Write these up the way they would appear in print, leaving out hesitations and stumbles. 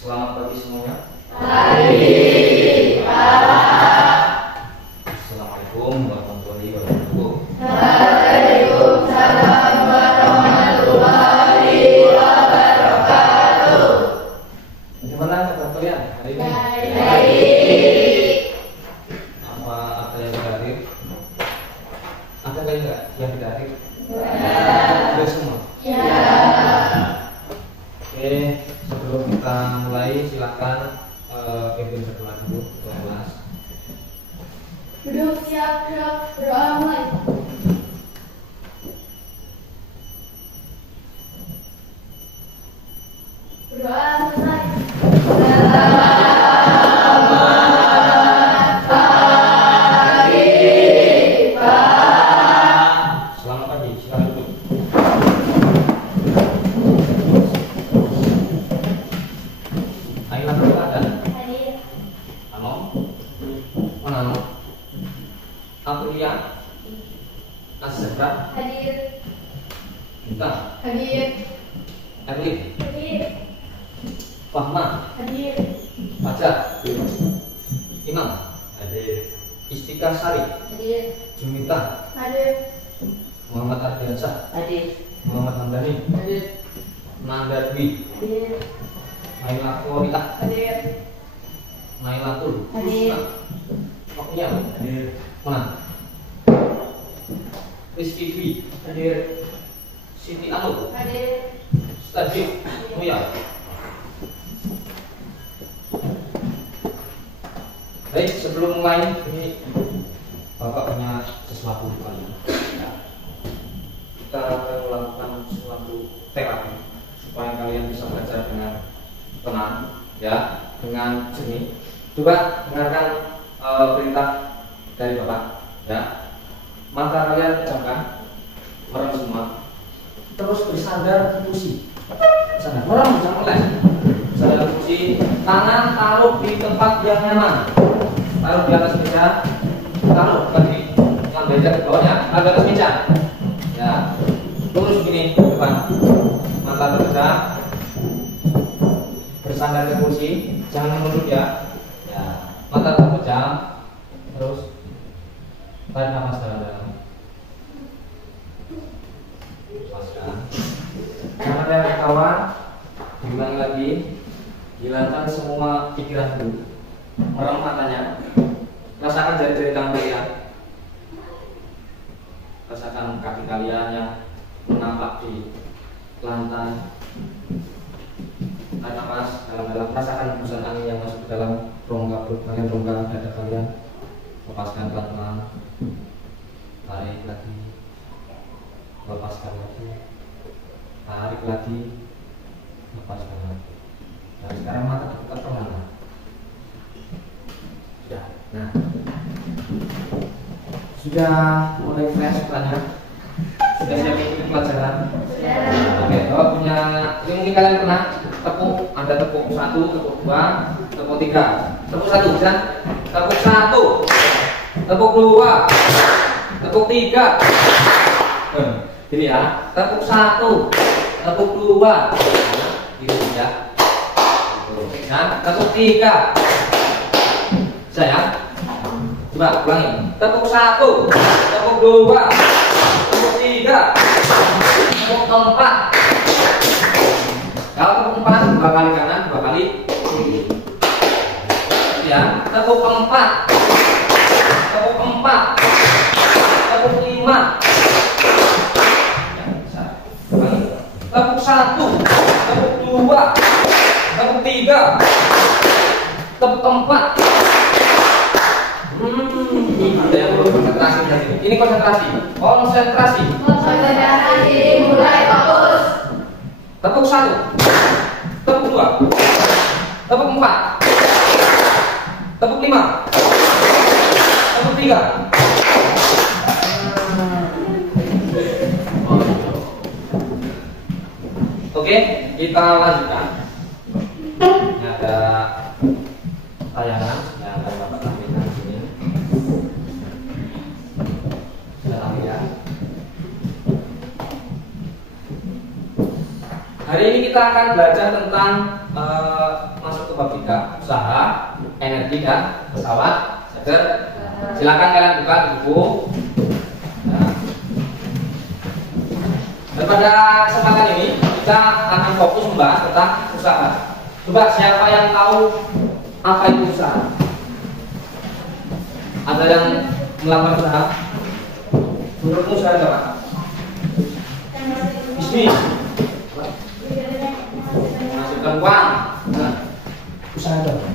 Selamat pagi semuanya. Pagi, Pak. Assalamualaikum warahmatullahi wabarakatuh. Waalaikumsalam warahmatullahi wabarakatuh. Bagaimana kabar kalian hari ini? Baik. Apa ada yang hadir? Ada kali nggak yang tidak hadir? Ada semua. Ya. Oke, sebelum kita mulai silakan pimpin berdoa dulu untuk kelas. Duduk siap gerak berdoa mulai. Berdoa selesai. Selamat pagi, Pak. Selamat pagi, silakan duduk. Ayo berdoa kan? Hadir. Ano? Mana ano? Aprilia, Azhar, Hadir. Kita, Hadir. Erlin, Hadir. Fahma, Hadir. Fajar, Imam, Istika Sari, Hadir. Jumita, Hadir. Muhammad Ardiansyah, Hadir. Muhammad Hamdani, Hadir. Nanda Dwi, Hadir. Naila Korita, Hadir. Nailatul Hadir. Husna, Oknya, Mana? Rizky Dwi, Hadir. Siti Anur, Hadir. Stadio, Muya. Baik, sebelum mulai ini Bapak punya sesuatu kali. Ya. Kita akan melakukan suatu terapi supaya kalian bisa belajar dengan tenang, ya, dengan jernih. Coba dengarkan perintah dari Bapak, ya. Mata kalian pejamkan, merem semua. Terus bersandar di kursi. Bersandar, merem, jangan melek. Bersandar di kursi, tangan taruh di tempat yang nyaman. Taruh di atas meja, taruh bagi yang meja di bawahnya, di atas meja. Ya, lurus begini ke depan, mata terpejam, bersandar di kursi, jangan menunduk ya. Ya, mata terpejam, terus tarik nafas dalam-dalam. Lepaskan. Jangan ada ketawa, diulangi lagi, hilangkan semua pikiran dulu. Merem matanya, rasakan jari-jari tangan kalian, rasakan kaki kalian yang menapak di lantai. Tarik nafas dalam-dalam, rasakan hembusan angin yang masuk ke dalam rongga perut kalian, rongga dada kalian. Lepaskan pelan-pelan, tarik lagi, lepaskan lagi, tarik lagi, lepaskan lagi. Nah, sekarang mata terbuka perlahan. Nah, sudah mulai fresh pelannya. Sudah siap mengikuti pelajaran? Oke, kalau punya, ini mungkin kalian pernah tepuk, ada tepuk 1, tepuk 2, tepuk 3. Tepuk 1 bisa? Tepuk 1, tepuk 2, tepuk 3. Ini ya, tepuk 1, tepuk 2, gitu ya. Nah, tepuk 3. Bisa ya? Coba ulangi. Tepuk 1, tepuk 2, tepuk 3, tepuk 4. Kalau tepuk 4 2 kali kanan, 2 kali kiri. Ya, tepuk 4, tepuk 4, tepuk 5. Ya, bisa. Ulangi. Tepuk 1, tepuk 2, tepuk 3, tepuk 4. Ada yang perlu konsentrasi dari sini. Ini konsentrasi. Konsentrasi. Konsentrasi mulai fokus. Tepuk 1, tepuk 2, tepuk 4, tepuk 5, tepuk 3. Oke, kita lanjutkan. Ini ada tayangan yang akan Bapak tampilkan di sini. Sudah tampil ya. hari ini kita akan belajar tentang masuk ke bab 3, usaha, energi dan pesawat. Silakan kalian buka di buku. Nah. Dan pada kesempatan ini kita akan fokus membahas tentang usaha. Coba siapa yang tahu apa itu usaha? Ada yang melakukan usaha? Menurutmu usaha apa? Bisnis, menghasilkan uang. Nah, usaha apa?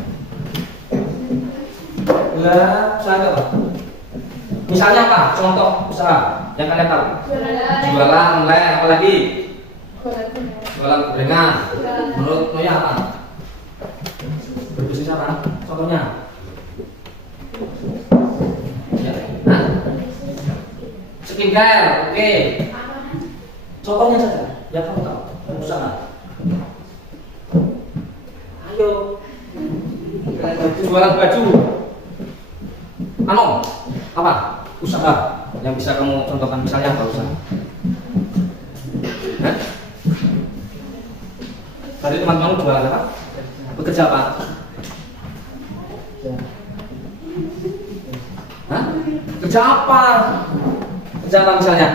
Usaha apa? Misalnya apa? Contoh usaha yang kalian tahu? Jualan online, apa lagi? Jualan gorengan. Menurutmu ya apa? Berbisnis apa? Contohnya? Ya. Nah, skincare, oke. Contohnya saja, yang kamu tahu, usaha. Ayo, jualan baju. Apa? Usaha yang bisa kamu contohkan, misalnya apa usaha? Hah? Tadi teman-teman jualan apa? Bekerja apa? Hah? Kerja apa? Kerja apa misalnya?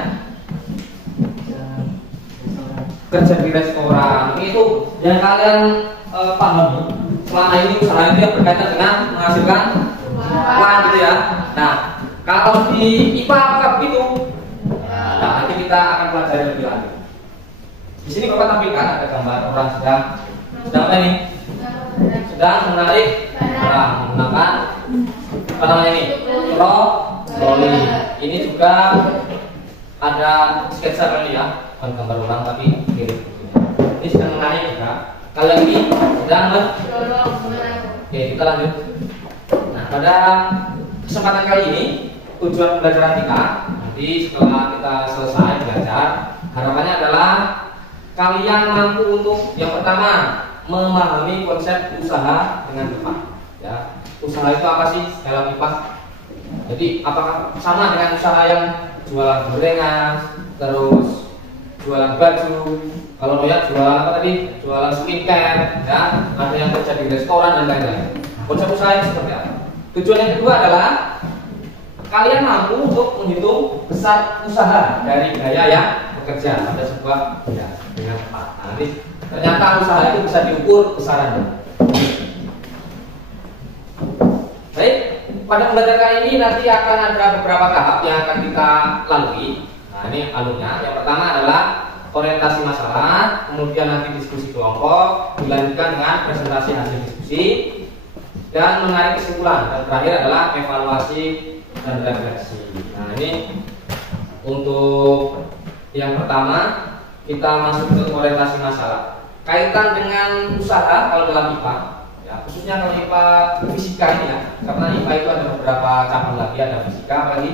Kerja di restoran. Itu yang kalian pahami. Selama ini usaha itu yang berkaitan dengan menghasilkan uang gitu ya. Nah, kalau di IPA apakah begitu? Nah, nanti kita akan pelajari lebih lanjut. Di sini Bapak tampilkan ada gambar orang sedang apa ini? Sedang menarik barang menggunakan apa namanya ini? Troli. Ini juga ada sketsa kali ya, bukan gambar orang tapi mirip. Ini sedang menarik juga. Kalau ini sedang Oke, kita lanjut. Nah, pada kesempatan kali ini tujuan pembelajaran kita nanti setelah kita selesai belajar, harapannya adalah kalian mampu untuk yang pertama memahami konsep usaha dengan tepat. Ya, usaha itu apa sih dalam IPA? Jadi apakah sama dengan usaha yang jualan gorengan, terus jualan baju? Kalau Noya jualan apa tadi? Jualan skincare, ya. Ada yang kerja di restoran dan lain-lain. Konsep usaha yang seperti apa? Tujuan yang kedua adalah kalian mampu untuk menghitung besar usaha dari biaya yang bekerja pada sebuah ya, dengan tepat. Nanti ternyata usaha itu bisa diukur besarannya. Baik, pada pembelajaran kali ini nanti akan ada beberapa tahap yang akan kita lalui. Nah, ini alurnya. Yang pertama adalah orientasi masalah, kemudian nanti diskusi kelompok, dilanjutkan dengan presentasi hasil diskusi, dan menarik kesimpulan. Dan terakhir adalah evaluasi dan refleksi. Nah, ini untuk yang pertama kita masuk ke orientasi masalah. Kaitan dengan usaha kalau dalam IPA, ya, khususnya kalau IPA fisika ini ya, karena IPA itu ada beberapa cabang lagi, ada fisika, apalagi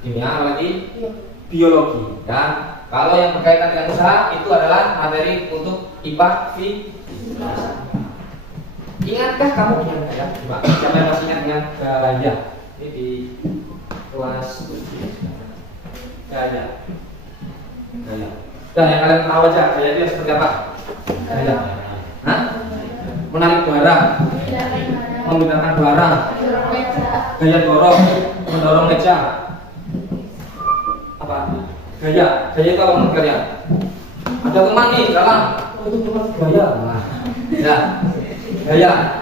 kimia, apalagi biologi. Dan kalau yang berkaitan dengan usaha itu adalah materi untuk IPA fisika. Ingatkah kamu dengan gaya? Coba, siapa yang masih ingat dengan gaya? Ini di kelas gaya. Dan yang kalian tahu aja gaya itu seperti apa? Gaya. Hah? Menarik barang, memindahkan barang, gaya dorong, mendorong meja. Apa? Gaya itu apa menurut kalian? Ada teman nih dalam itu teman gaya. Ya. Gaya.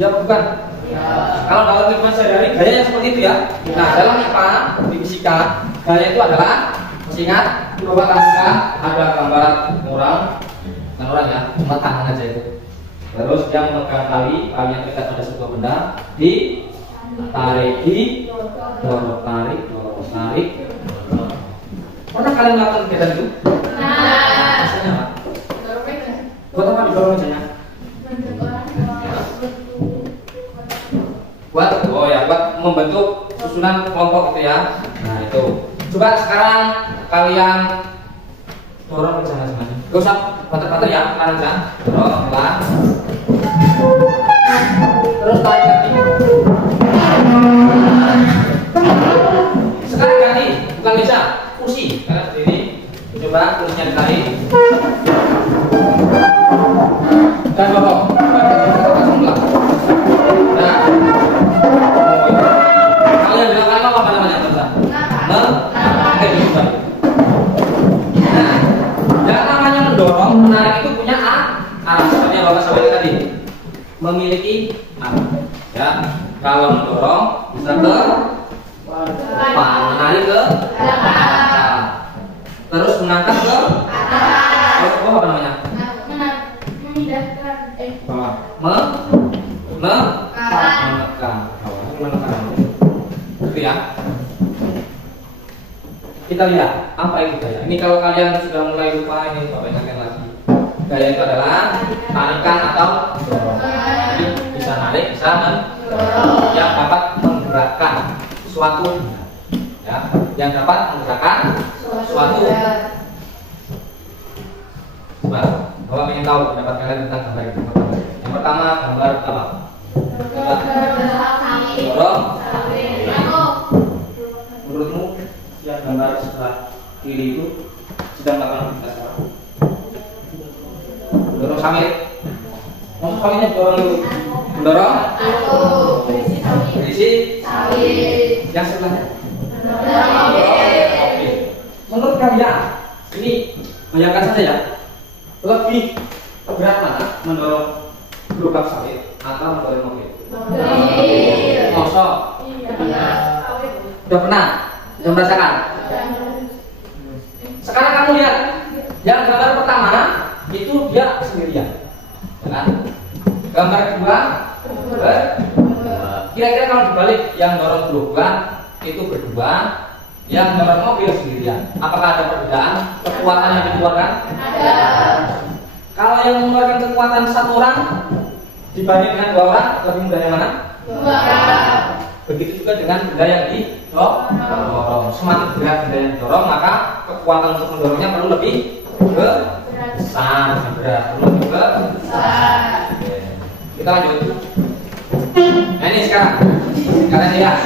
Ya bukan. Ya. Kalau dalam kehidupan sehari-hari gayanya seperti itu ya. Nah, dalam IPA di fisika gaya itu adalah masih ingat coba kita ada gambar orang ya, cuma tangan aja itu. Terus dia memegang tali yang terikat pada sebuah benda, ditarik, dorong, tarik. Pernah kalian melakukan kegiatan itu? Nah. Rasanya apa? Buat apa didorong mejanya? Buat membentuk susunan kelompok gitu ya. Nah itu. Coba sekarang kalian dorong meja semuanya. Gak usah bater-bater ya, kanan aja. Dorong pelan. Terus tarik kaki. Sekarang ganti, bukan meja, kursi. Kalian berdiri, Coba kursinya ditarik. Dan dorong. Nah, kalau yang dilakukan apa namanya Tata? Nah, yang namanya mendorong, menarik itu punya arah. Seperti yang Bapak sampaikan tadi, memiliki arah. Ya, kalau mendorong bisa ke depan, menarik ke belakang, terus mengangkat ke atas. Kalau apa namanya? Menekan. Itu ya. Kita lihat apa itu gaya. Ini kalau kalian sudah mulai lupa, ini Bapak ingatkan lagi. Gaya itu adalah tarikan atau dorong. Jadi bisa narik, bisa mendorong. Yang dapat menggerakkan suatu, ya, yang dapat menggerakkan suatu. Coba, Bapak ingin tahu pendapat kalian tentang gambar itu. Yang pertama, gambar apa? Dorong. Menurutmu yang gambar sebelah kiri itu sedang melakukan aktivitas apa? Dorong samit. Maksud samitnya dorong dulu. Mendorong. Berisi. Yang sebelahnya. Oke. Menurut kalian, ini bayangkan saja ya. Lebih berat mana mendorong gerobak sawit atau mendorong mobil? Mosok. Udah pernah? Sudah merasakan? Sekarang kamu lihat yang gambar pertama itu dia sendirian, ya kan? Gambar kedua, kira-kira kalau dibalik yang dorong gerobak itu berdua, yang dorong mobil sendirian. Apakah ada perbedaan kekuatan yang dikeluarkan? Ada. Kalau yang mengeluarkan kekuatan satu orang dibanding dengan dua orang, lebih mudah yang mana? Dua. Begitu juga dengan benda yang didorong. Semakin berat benda yang didorong, maka kekuatan untuk mendorongnya perlu lebih besar, berat, perlu lebih besar. Oke. Kita lanjut. Nah ini sekarang kalian lihat.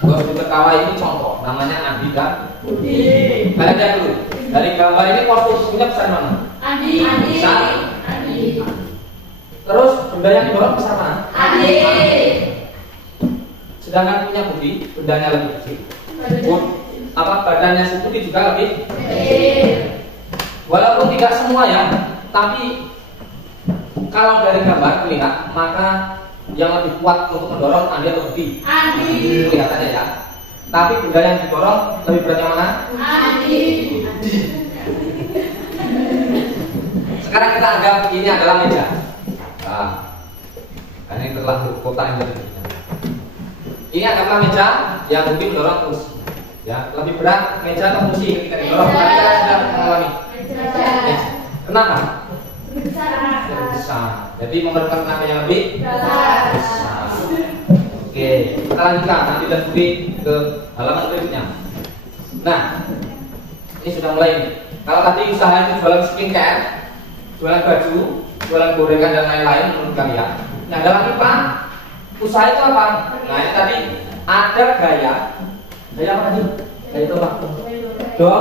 Gua ketawa ini contoh, namanya Andi dan Budi. Kalian lihat dulu. Dari gambar ini posisinya besar mana? Andi. Besar. Andi. Terus benda yang didorong besar mana? Andi. Sedangkan punya Budi, bendanya lebih kecil. Badannya si Budi juga lebih kecil. Walaupun tidak semua ya, tapi kalau dari gambar terlihat, maka yang lebih kuat untuk mendorong Andi atau Budi? Andi. Kelihatannya ya. Tapi benda yang didorong lebih berat yang mana? Andi. Sekarang kita anggap ini adalah meja. Nah, ini telah kotak yang lebih. Ini adalah meja yang Budi mendorong kursi. Ya, lebih berat meja atau kursi ketika didorong. Tadi kita sudah mengalami. Meja. Kenapa? Besar. Jadi memerlukan tenaga yang lebih besar. Oke, kita lanjutkan nanti dan Budi ke halaman berikutnya. Nah, ini sudah mulai. Kalau tadi usaha itu jualan skincare, jualan baju, jualan gorengan dan lain-lain menurut kalian. Nah, dalam IPA usaha itu apa? Nah, ini tadi ada gaya apa tadi? Gaya itu apa? Atau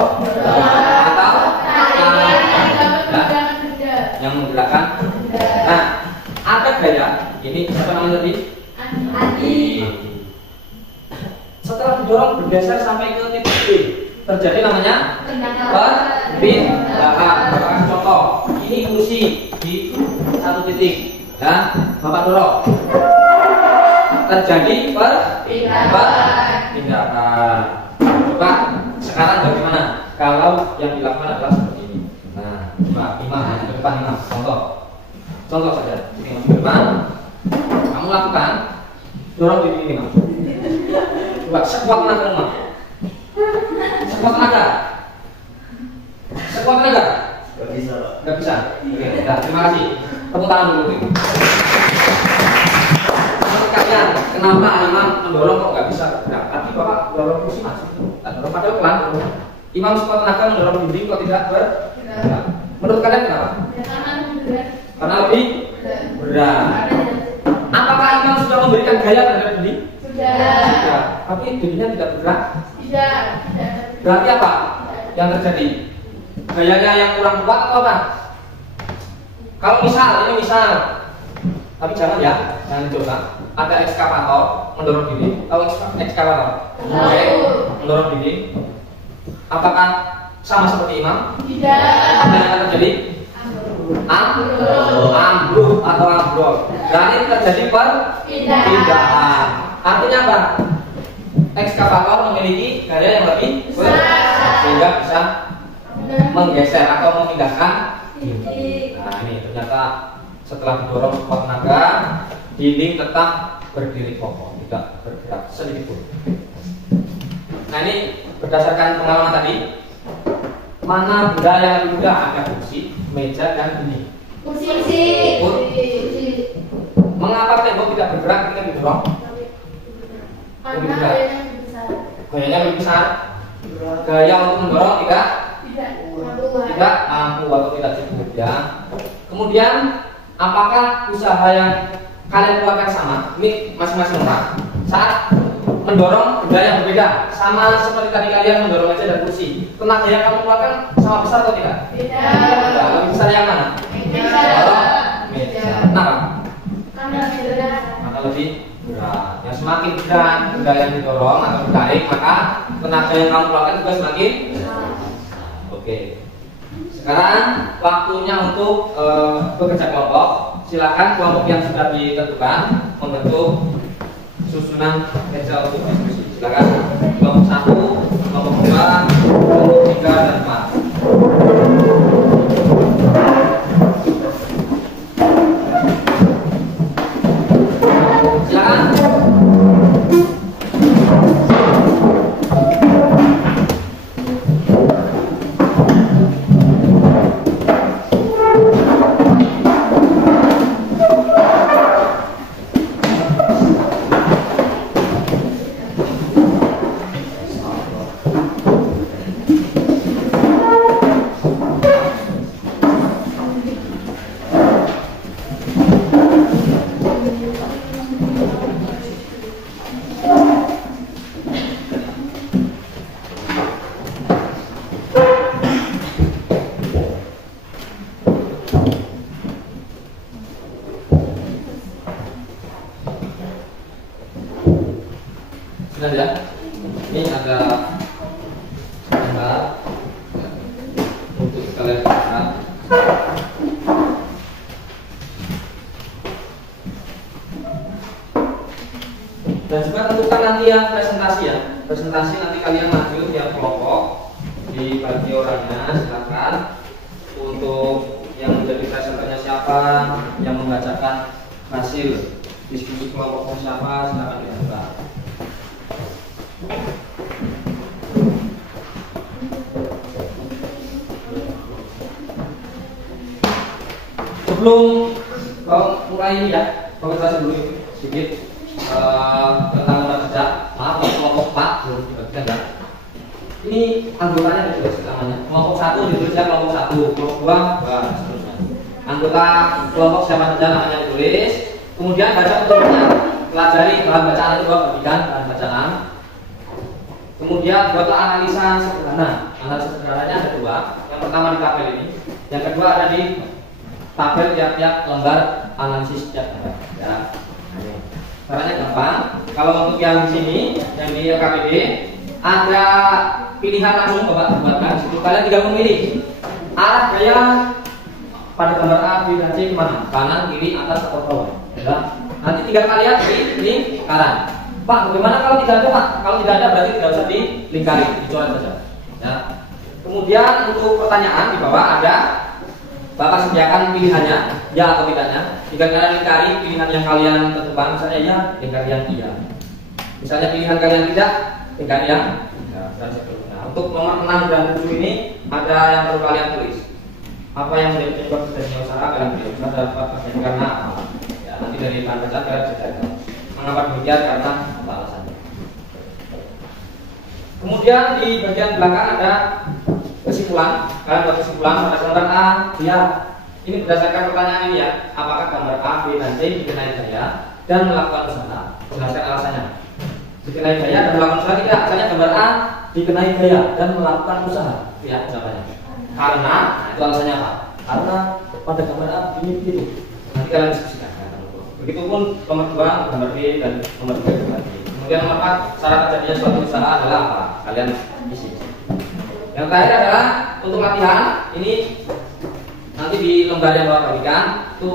yang menggerakkan. Nah, ada gaya. Ini siapa namanya tadi? Andi. Setelah didorong bergeser sampai ke titik B, terjadi namanya perpindahan. Contoh, ini kursi di satu titik, ya, Bapak dorong. Terjadi perpindahan. Coba sekarang bagaimana kalau yang dilakukan adalah seperti ini? Nah, coba imam ke depan imam. Contoh saja. Ini ke depan. Kamu lakukan dorong di sini imam. Coba sekuat tenaga imam. Sekuat tenaga. Gak bisa. Oke, nah, terima kasih. Tepuk tangan dulu. Kalian, kenapa imam mendorong kok nggak bisa bergerak? Tapi Bapak dorong kursi masih dorong padahal pelan. Imam sekuat tenaga mendorong dinding kok tidak bergerak. Menurut kalian kenapa? Karena lebih berat. Apakah imam sudah memberikan gaya terhadap dinding? Sudah. Tapi dindingnya tidak bergerak? Tidak. Berarti apa yang terjadi? gayanya yang kurang kuat atau apa? Kalau misal, ini misal, tapi jangan ya, jangan dicoba. Ada ekskavator mendorong diri, tahu ekskavator? Oke, mendorong diri. Apakah sama seperti imam? Tidak. Apa yang akan terjadi? Ambruk atau ambrol. Berarti terjadi perpindahan. Artinya apa? Ekskavator memiliki gaya yang lebih besar sehingga bisa menggeser atau memindahkan. Nah ini ternyata setelah didorong sekuat tenaga, dinding tetap berdiri kokoh, tidak bergerak sedikit pun. Nah ini berdasarkan pengalaman tadi, mana benda yang lebih mudah? Ada kursi, meja, dan ini. Kursi. Mengapa tembok tidak bergerak ketika didorong? Karena gayanya lebih besar. Gayanya lebih besar. Gaya untuk mendorong tidak mampu atau tidak cukup ya. Kemudian apakah usaha yang kalian keluarkan sama? Ini masing-masing orang saat mendorong benda yang berbeda, sama seperti tadi kalian mendorong meja dan kursi. Tenaga yang kamu keluarkan sama besar atau tidak? Beda. Lebih besar yang mana? Meja. Kenapa? Karena berat. Maka lebih berat. Yang semakin berat benda yang didorong atau ditarik, maka tenaga yang kamu keluarkan juga semakin. Oke. Sekarang waktunya untuk bekerja kelompok. Silakan kelompok yang sudah ditentukan membentuk susunan meja untuk diskusi. Silakan kelompok 1, kelompok 2, kelompok 3 dan 4. Silakan. Sudah ya? Ini ada gambar untuk kalian lihat. Dan juga tentukan nanti yang presentasi ya. Presentasi nanti kalian maju tiap kelompok dibagi orangnya, silakan. Untuk yang menjadi presenternya siapa, yang membacakan hasil diskusi kelompoknya siapa, silakan dibuka. Sebelum mulai ini ya, presentasi dulu sedikit tentang kerja. Maaf, kelompok 4 belum dibagikan ya. Ini anggotanya ditulis namanya. Kelompok 1 ditulisnya kelompok 1, kelompok 2 dan seterusnya. Anggota kelompok siapa saja namanya ditulis. Kemudian baca petunjuknya, pelajari bahan bacaan itu bagikan bahan bacaan. Kemudian buatlah analisa sederhana. Analisa sederhananya ada 2. Yang pertama di tabel ini, yang kedua ada di tabel tiap-tiap lembar analisis setiap lembar. Ya. Caranya gampang. Kalau untuk yang di sini, yang di LKPD, ada pilihan langsung Bapak buatkan. Di situ kalian tinggal memilih arah gaya pada gambar A, B, dan C kemana? Kanan, kiri, atas, atau bawah. Ya. Nanti tinggal kalian pilih kanan. Pak, bagaimana kalau tidak ada Pak? Kalau tidak ada berarti tidak usah dilingkari, dicoret saja. Ya. Kemudian untuk pertanyaan di bawah ada Bapak sediakan pilihannya, ya atau tidaknya. Jika kalian lingkari pilihan yang kalian tentukan, misalnya ya, lingkari yang iya. Misalnya pilihan kalian tidak, lingkari yang tidak. Nah, untuk nomor 6 dan 7 ini ada yang perlu kalian tulis. Apa yang menjadi penyebab terjadinya usaha kalian tidak bisa dapat terjadi karena apa? Ya, nanti dari bahan bacaan kalian bisa tahu. Mengapa demikian? Karena apa alasannya? Kemudian di bagian belakang ada kesimpulan. Kalian buat kesimpulan pada gambar A, ya. Ini berdasarkan pertanyaan ini ya. Apakah gambar A, B, dan C dikenai gaya dan melakukan usaha? Jelaskan alasannya. Dikenai gaya dan melakukan usaha tidak? Asalnya gambar A dikenai gaya dan melakukan usaha. Ya, jawabannya. Karena, nah itu alasannya apa? Karena pada gambar A ini begitu. Nanti kalian diskusikan. Begitupun nomor 2 gambar B dan nomor 3 gambar B. Kemudian nomor 4, syarat terjadinya suatu usaha adalah apa? Kalian isi. Yang terakhir adalah untuk latihan ini nanti di lembar yang bapak bagikan itu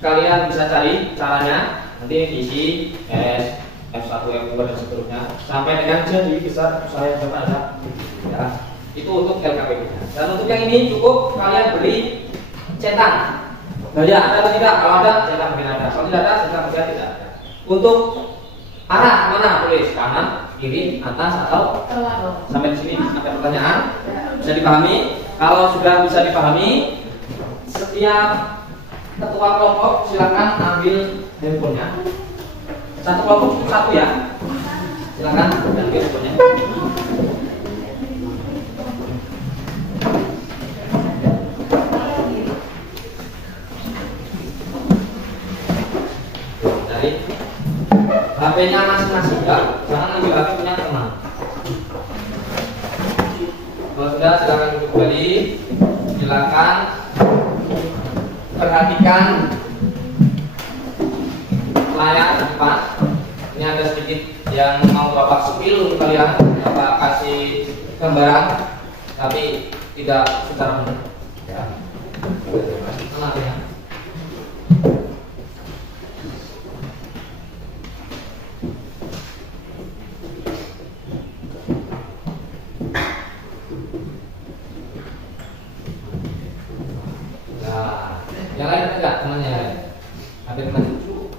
kalian bisa cari caranya nanti diisi S, F1, F2 dan seterusnya sampai dengan jadi besar usaha yang bapak ada. Ya, itu untuk LKPP. Dan untuk yang ini cukup kalian beri centang. Nah ya, ada atau tidak? Kalau ada, centang mungkin ada. Kalau tidak ada, centang mungkin tidak ada. Untuk arah mana? Tulis kanan, kiri, atas atau sampai di sini ada pertanyaan bisa dipahami. Kalau sudah bisa dipahami, setiap ketua kelompok silakan ambil handphonenya. Satu kelompok satu ya. Silakan ambil handphonenya. Dari HP-nya masing-masing ya. Jangan ambil HP punya teman. Kalau sudah silakan duduk kembali. Silakan perhatikan layar depan. Ini ada sedikit yang mau bapak spill untuk kalian, bapak kasih gambaran, tapi tidak secara penuh. Ya. Mana ya? Yang lain ada nggak temannya? Ada teman lucu?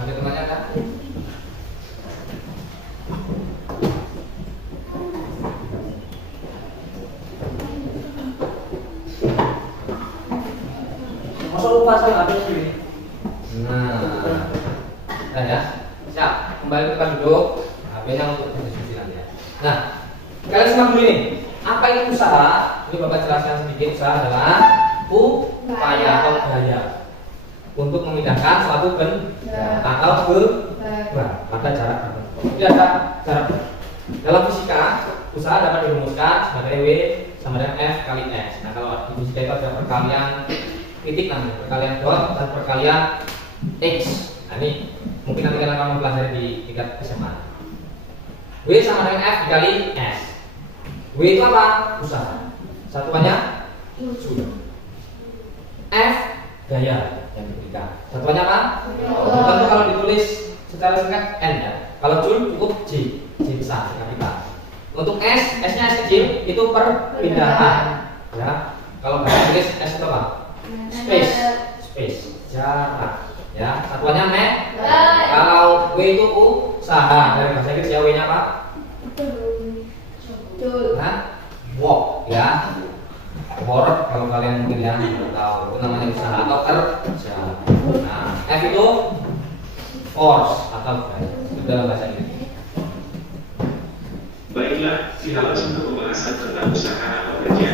Ada temannya kan? Masa lupa saya ada sini? Nah ya, siap. Kembali ke tempat duduk. HP-nya untuk diskusi nanti ya. Nah, kalian simak dulu ini. Apa itu usaha? Ini bapak jelaskan sedikit. Usaha adalah upaya atau gaya untuk memindahkan suatu benda atau benda pada jarak tertentu. Jadi ada jarak. Dalam fisika, usaha dapat dirumuskan sebagai W sama dengan F kali S. Nah kalau di fisika itu ada perkalian titik namanya, perkalian dot dan perkalian X. Nah ini mungkin nanti kalian akan mempelajari di tingkat SMA. W sama dengan F dikali S. W itu apa? Usaha. Satuannya Joule. F gaya yang diberikan. Satuannya apa? Tentu kalau ditulis secara singkat N ya. Kalau Joule cukup J besar kapital. Untuk S, S-nya S kecil itu perpindahan. Ya. Kalau bahasa Inggris S itu apa? Space, jarak. Ya. Satuannya meter. Kalau W itu usaha. Dari bahasa Inggris ya W-nya apa? Nah, walk ya. Work kalau kalian mungkin yang tahu itu namanya usaha atau kerja. Nah, F itu force atau gaya. Itu dalam bahasa Inggris. Baiklah, kita langsung ke pembahasan tentang usaha atau kerja.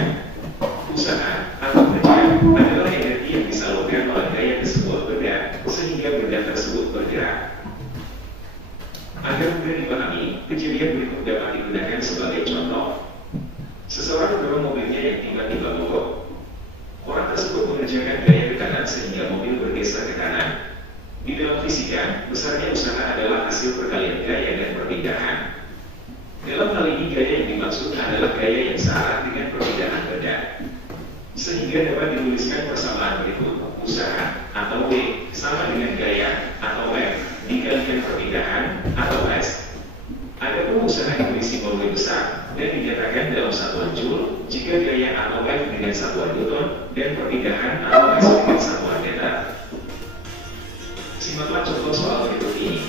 Usaha atau kerja adalah energi yang disalurkan oleh gaya tersebut bergerak sehingga benda tersebut bergerak. Agar mudah dipahami, kejadian berikut dapat digunakan sebagai contoh. Seseorang mendorong mobilnya yang tiba-tiba mogok. Orang tersebut mengerjakan gaya ke kanan sehingga mobil bergeser ke kanan. Di dalam fisika, besarnya usaha adalah hasil perkalian gaya dan perpindahan. Dalam hal ini gaya yang dimaksud adalah gaya yang searah dengan perpindahan benda. Sehingga dapat dituliskan persamaan berikut: usaha atau W sama dengan gaya atau F dikalikan perpindahan atau S. Adapun usaha diberi simbol W besar dan dinyatakan dalam satuan Joule jika gaya atau F dengan satuan Newton dan perpindahan atau S dengan satuan meter. Simaklah contoh soal berikut ini.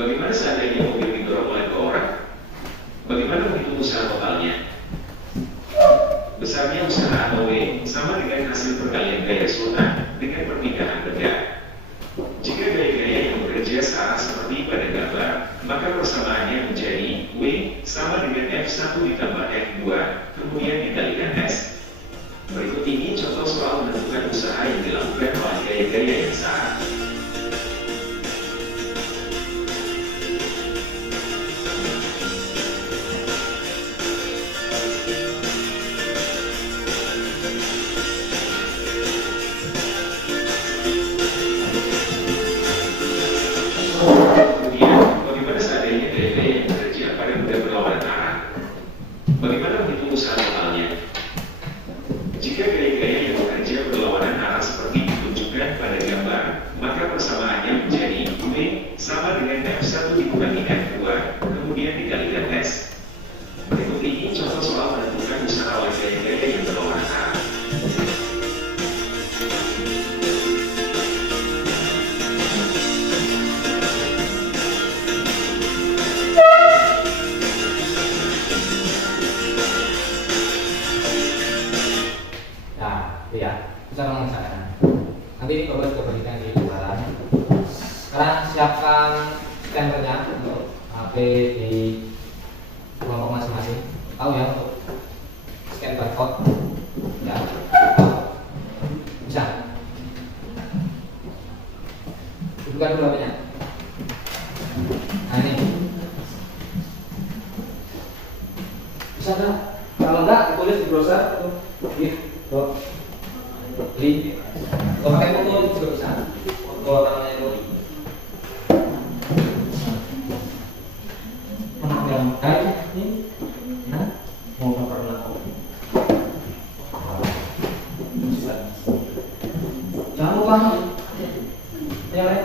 Bagaimana seandainya mobil didorong oleh 2 orang? Bagaimana menghitung usaha totalnya? Besarnya usaha atau W sama dengan hasil perkalian gaya sultan dengan perpindahan benda. Jika gaya-gaya yang bekerja searah seperti pada gambar, maka persamaannya menjadi W cara mengerjakan. Nanti ini coba berikan di lembaran. Sekarang siapkan scannernya untuk HP di kelompok masing-masing. Tahu ya untuk scan barcode? Ya. Bisa. Buka dulu HP-nya. Nah ini. Bisa nggak? Kalau nggak, tulis di browser tuh. Link. Kalau pakai foto juga bisa. Foto namanya itu. Mana yang ini? Nah, mau pernah. Jangan lupa. Yang lain,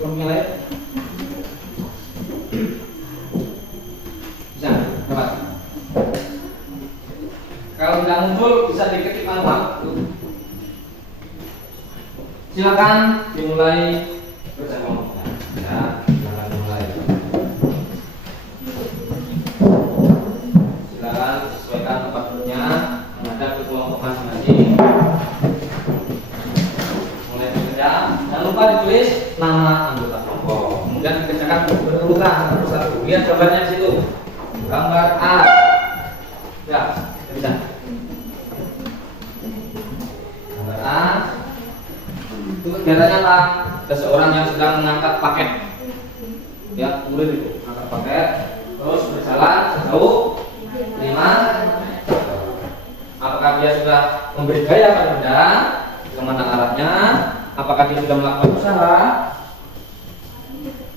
yang lain. Bisa, dapat. Kalau tidak muncul bisa diketik manual. Silakan dimulai kerja kelompoknya. Ya, silakan dimulai. Silakan sesuaikan tempat duduknya menghadap ke kelompok masing-masing. Mulai bekerja. Jangan lupa ditulis nama anggota kelompok. Kemudian dikerjakan berurutan satu persatu. Lihat gambarnya di situ. Gambar A. Ya, bisa. Gambar A. Itu kelihatannya lah ada seorang yang sedang mengangkat paket. Ya, mulai itu mengangkat paket, terus berjalan sejauh 5. Apakah dia sudah memberi gaya pada benda? Kemana arahnya? Apakah dia sudah melakukan usaha?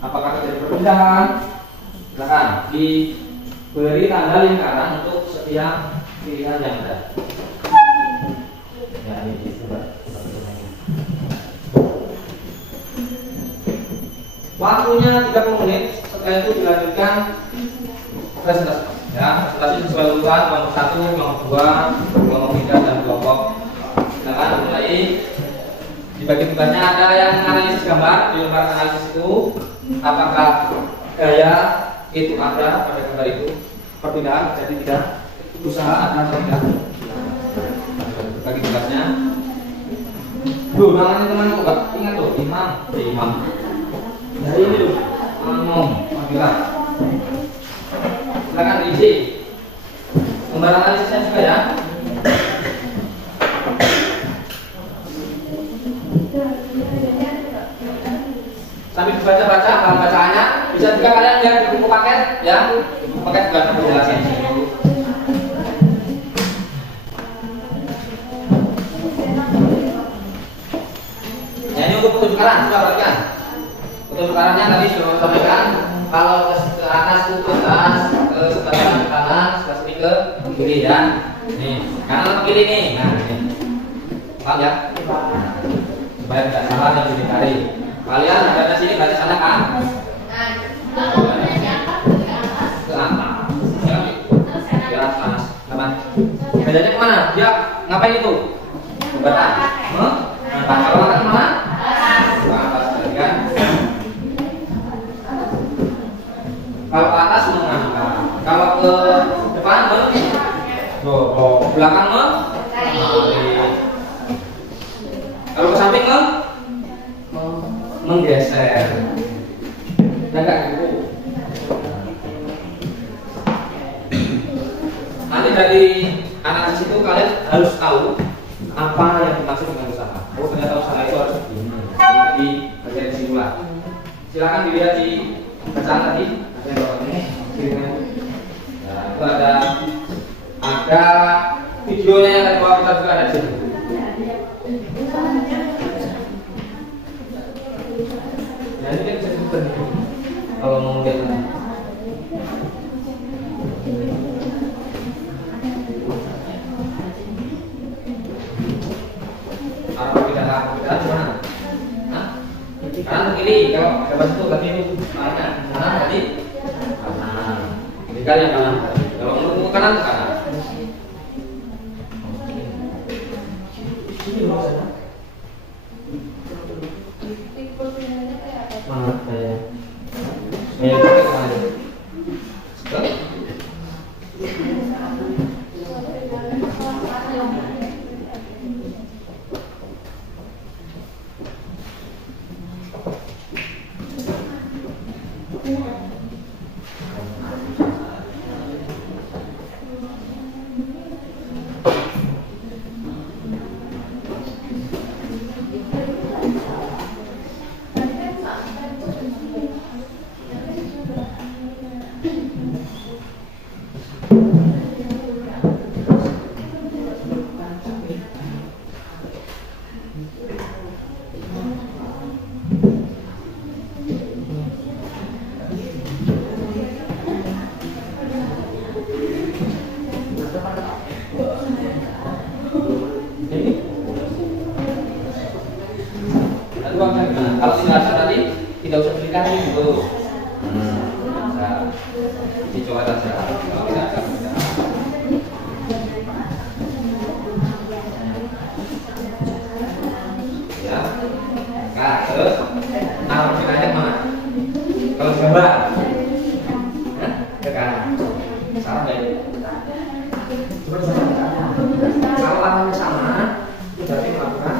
Apakah terjadi perpindahan? Silakan diberi tanda lingkaran untuk setiap pilihan yang ada. Ya, ini coba. Waktunya 30 menit. Setelah itu dilanjutkan presentasi. Ya, presentasi sesuai urutan kelompok 1, kelompok 2, kelompok 3 dan kelompok. Silakan mulai. Di bagian tugasnya ada yang menganalisis gambar. Di lembar analisis itu apakah gaya itu ada pada gambar itu, perpindahan jadi tidak, usaha ada atau tidak. Bagi tugasnya. Duh, namanya teman kok gak ingat tuh, Imam. Dari ini tuh, Alhamdulillah. Silakan diisi. Gambar analisisnya juga ya. Sambil dibaca-baca bahan bacaannya, bisa juga kalian lihat di buku paket, ya. Di buku paket juga ada penjelasan. Ya, ini untuk petunjuk arah, sudah perhatikan. Petunjuk arahnya tadi sudah sampaikan. Kalau ke atas itu ke atas, ke sebelah ke kanan, sebelah sini ke kiri ya. Nih, kanan ke kiri nih. Nah, ini. Paham ya? Supaya tidak salah yang dicari. Kalian ada di sini berarti sana kan? Ke atas. Ya, di atas. Apa? Bedanya kemana? Dia ngapain itu? Membaca. Kalau akan kemana? Ke atas berarti kan? Kalau ke atas mengangkat. Kalau ke depan belakang kalau ke samping menggeser. Dan enggak gitu. Nanti dari analisis itu kalian harus tahu apa yang dimaksud dengan usaha. Oh, ternyata usaha itu harus begini. Di bagian simulasi. Silakan dilihat di bacaan tadi. Ada yang ini. Nah, itu ada videonya yang tadi kita juga ada di sini. Nah, ini kan bisa disebutkan kalau mau lihat nanti. Apa kita cuma? Kanan ke kiri, kalau dapat itu berarti itu kanan. Kanan tadi kanan. Ini kan yang kanan tadi. Kalau menurut ke kanan ke kanan. Ini loh sana. Mana saya? Saya pakai kemana? Kalau penjelasan tadi tidak usah berikan dulu. Nah, dicoba saja. Kalau tidak akan mudah. Ya. Nah, terus nama pilihannya mana? Kalau gambar, ke kanan. Salah nggak itu? Kalau arahnya sama, itu berarti melakukan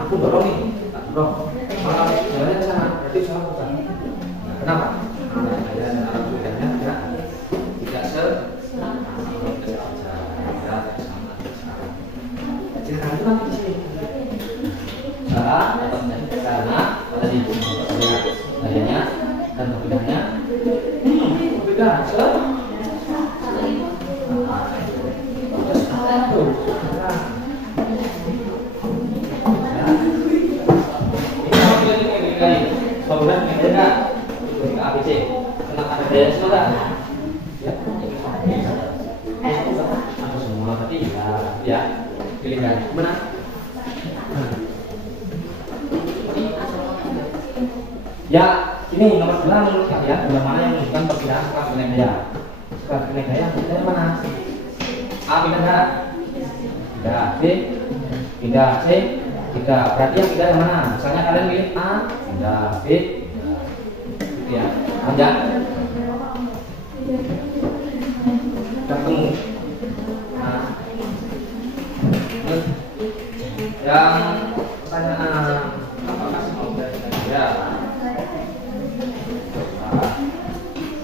aku dorong nih, tak dorong. Kalau jalannya ke sana, berarti salah bukan? Kenapa? Karena jalan arah pilihannya tidak sama. Jadi itu nanti di sini. Salah atau karena pada di gayanya dan pilihannya berbeda. Kemudian beda untuk ABC. Kenapa ada daya semua? Ya, aku semua tadi ya pilihan benar. Ya, ini nomor 2 menurut kalian bulan mana yang menunjukkan perkiraan skala kenaikan daya? Skala kenaikan daya yang mana? A pindah enggak? Tidak. B pindah. C tidak. Berarti yang tidak yang mana? Misalnya kalian pilih A pindah, B gitu ya. Panjang ketemu. Nah, yang pertanyaan apakah mau belajar ya?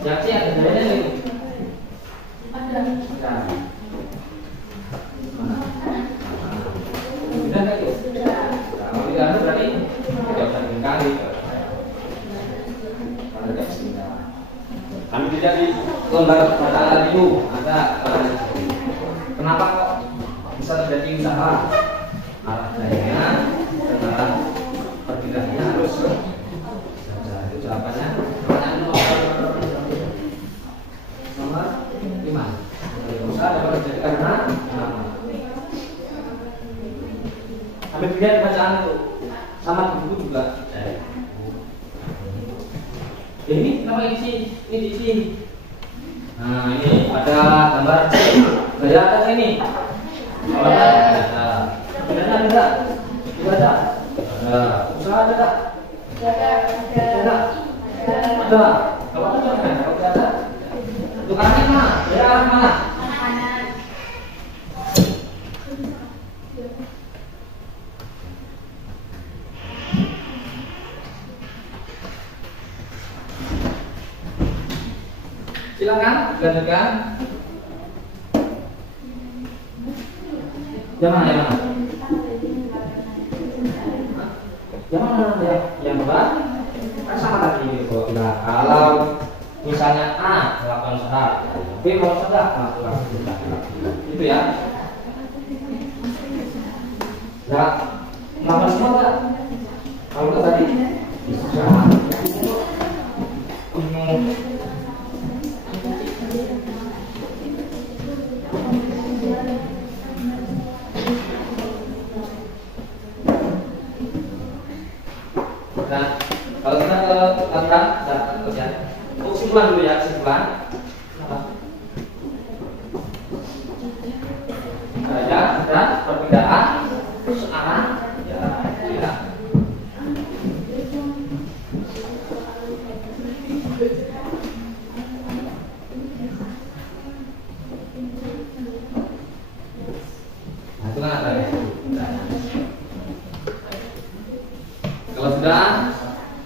Yang C ada dayanya nih. Ada. Sudah nggak itu? Kalau tidak ada berarti tidak usah dikali. Kalau tidak bisa. Kami tidak di lembar bacaan itu ada. Kenapa kok bisa terjadi usaha? Arah dayanya dan arah perpindahannya harus. Itu jawabannya. Pertanyaan nomor 5. Usaha dapat terjadi karena sampai tidak bacaan itu sama di buku juga. Ini nama isi ini di sini. Nah ini ada gambar C. Gaya atas ini. Kalau ada, ada enggak? Tidak ada. Ada. Usaha ada enggak? Ada. Ada. Kalau ada jangan. Kalau tidak ada. Untuk arahnya mana? Gaya arah mana? Silakan lanjutkan. Yang mana? Yang berat kan sama tadi kok. Nah, kalau misalnya A melakukan usaha, B mau usaha melakukan usaha. Itu ya. Nah, melakukan semua enggak? Kalau enggak tadi bisa. Nah, kalau kita lakukan kerjaan, kesimpulan dulu ya, kesimpulan. Ya, ada perbedaan searah, ya, tidak. Nah, itu kan ada ya. Kalau sudah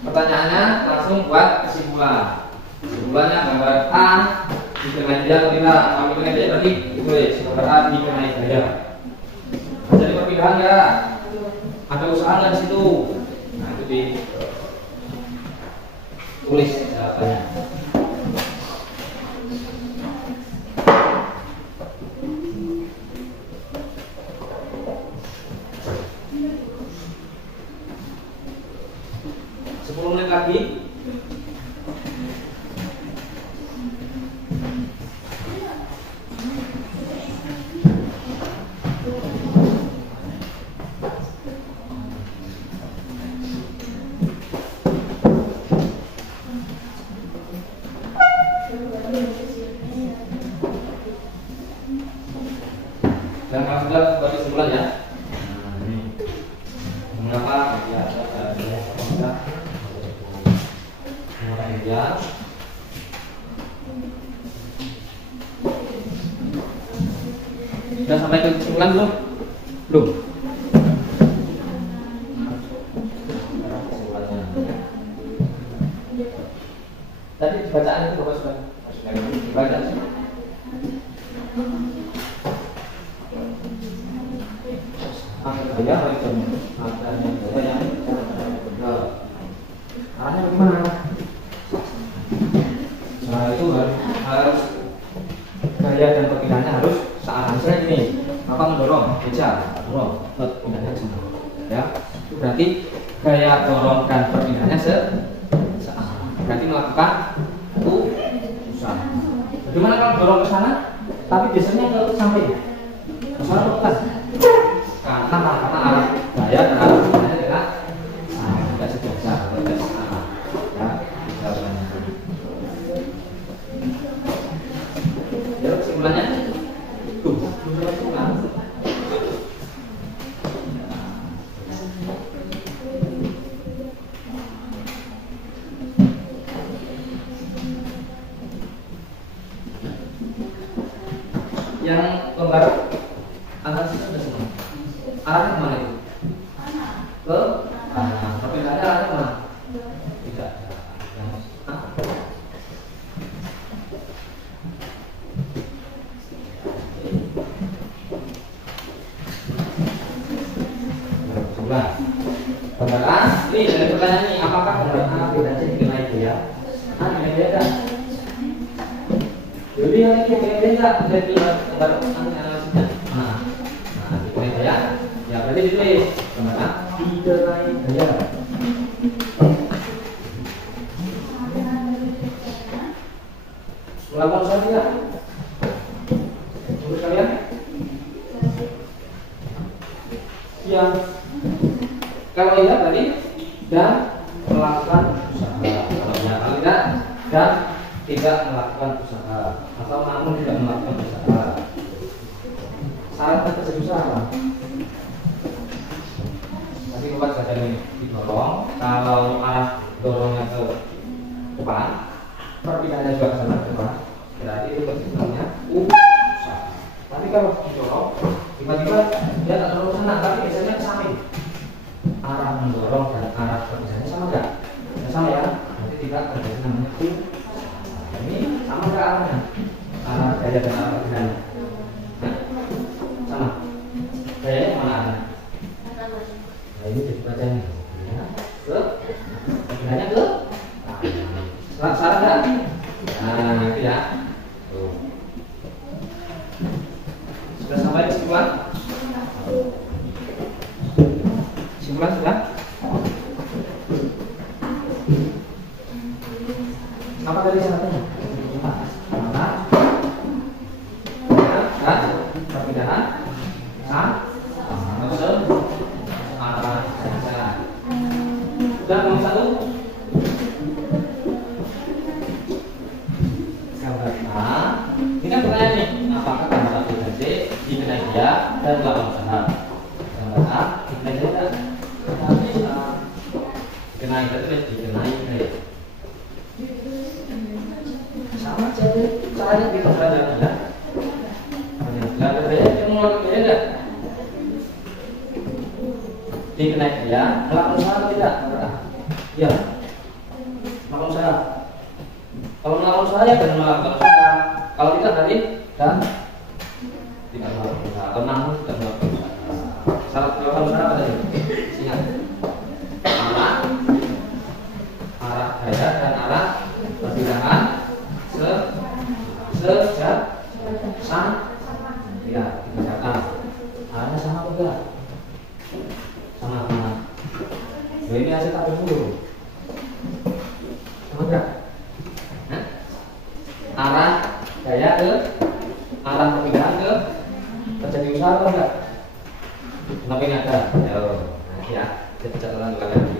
pertanyaannya langsung membuat kesimpulan. Kesimpulannya gambar A dikenai daya atau tidak? Kalau dikenai daya berarti ditulis gambar A dikenai daya. Jadi perpindahan ya, ada usaha nggak di situ? Nah itu ditulis jawabannya. Lagi dan kalau sudah buat kesimpulan ya. Nah, ini mengapa ya ya. Sudah sampai ke kesimpulan belum? Belum. Tadi bacaan itu Bapak sudah dibaca sih. Ya, arahnya bagaimana? Nah itu harus gaya dan perpindahannya harus searah. Misalnya ini apa mendorong, beja, dorong, perpindahannya sama. Ya, itu berarti gaya dorong dan perpindahannya searah. Berarti melakukan usaha. Bagaimana kalau dorong ke sana, tapi biasanya ke samping? Ke sana bukan? Karena arah gaya dan arah perpindahannya tidak sejajar, tidak searah. Ya, ya kesimpulannya yang gambar angka sini sudah semua. Arahnya kemana itu? Ke kanan. Perpindahannya arahnya kemana? Tidak. Gambar A, ini dari pertanyaan ini, apakah gambar A bedanya dikenai daya? Dikenai daya kan? Jadi yang ini dikenai daya nggak? Dari gambar analisisnya. Nah, dikenai daya. Ya berarti ditulis gambar A dikenai daya. Melakukan usaha tidak? Menurut kalian? Ya. Kalau tidak tadi dan melakukan usaha. Kalau tidak dan tidak melakukan usaha atau namun tidak melakukan usaha. Syarat terjadi usaha apa? Tadi Bapak sudah ini didorong. Kalau arah dorongnya ke depan, perpindahannya juga ke sana ke depan. Berarti itu kesimpulannya usaha. Tapi kalau didorong, tiba-tiba dia tak dorong sana, tapi biasanya ke samping. Arah mendorong dan arah perpindahannya sama enggak? Ya, sama ya. Nanti tidak terjadi namanya ini sama enggak arahnya? Arah gaya dan arah perpindahannya sama. Gayanya mana arahnya? Nah ini jadi bacaan ya. Ke perpindahannya ke salah enggak? Nah itu ya. Tuh. Sudah sampai kesimpulan? Kesimpulan sudah? Apa tadi syaratnya? Mana? Dan perpindahan arah saja. Sudah nomor 1. Gambar A. Ini kan pertanyaan nih. Apakah gambar A dan C dikenai dia dan melakukan usaha? Gambar A dikenai dia dan dikenai dia dikenai dia. Sama saja caranya kita belajar ya. Belajar dia yang melakukan dia enggak? Dikenai dia melakukan usaha tidak? Ya. Melakukan usaha usaha. Kalau melakukan usaha ya dan melakukan usaha. Kalau tidak berarti dan tidak melakukan usaha atau namun tidak melakukan usaha. Syarat melakukan usaha apa tadi? Ingat. Arah gaya dan arah perpindahan sama ya dikerjakan. Arahnya sama apa enggak? Sama. Ini hasil tabel dulu. Sama enggak? Arah gaya ke arah perpindahan ke terjadi usaha atau enggak? Tapi ini ada. Ya, kita catatan dulu lagi.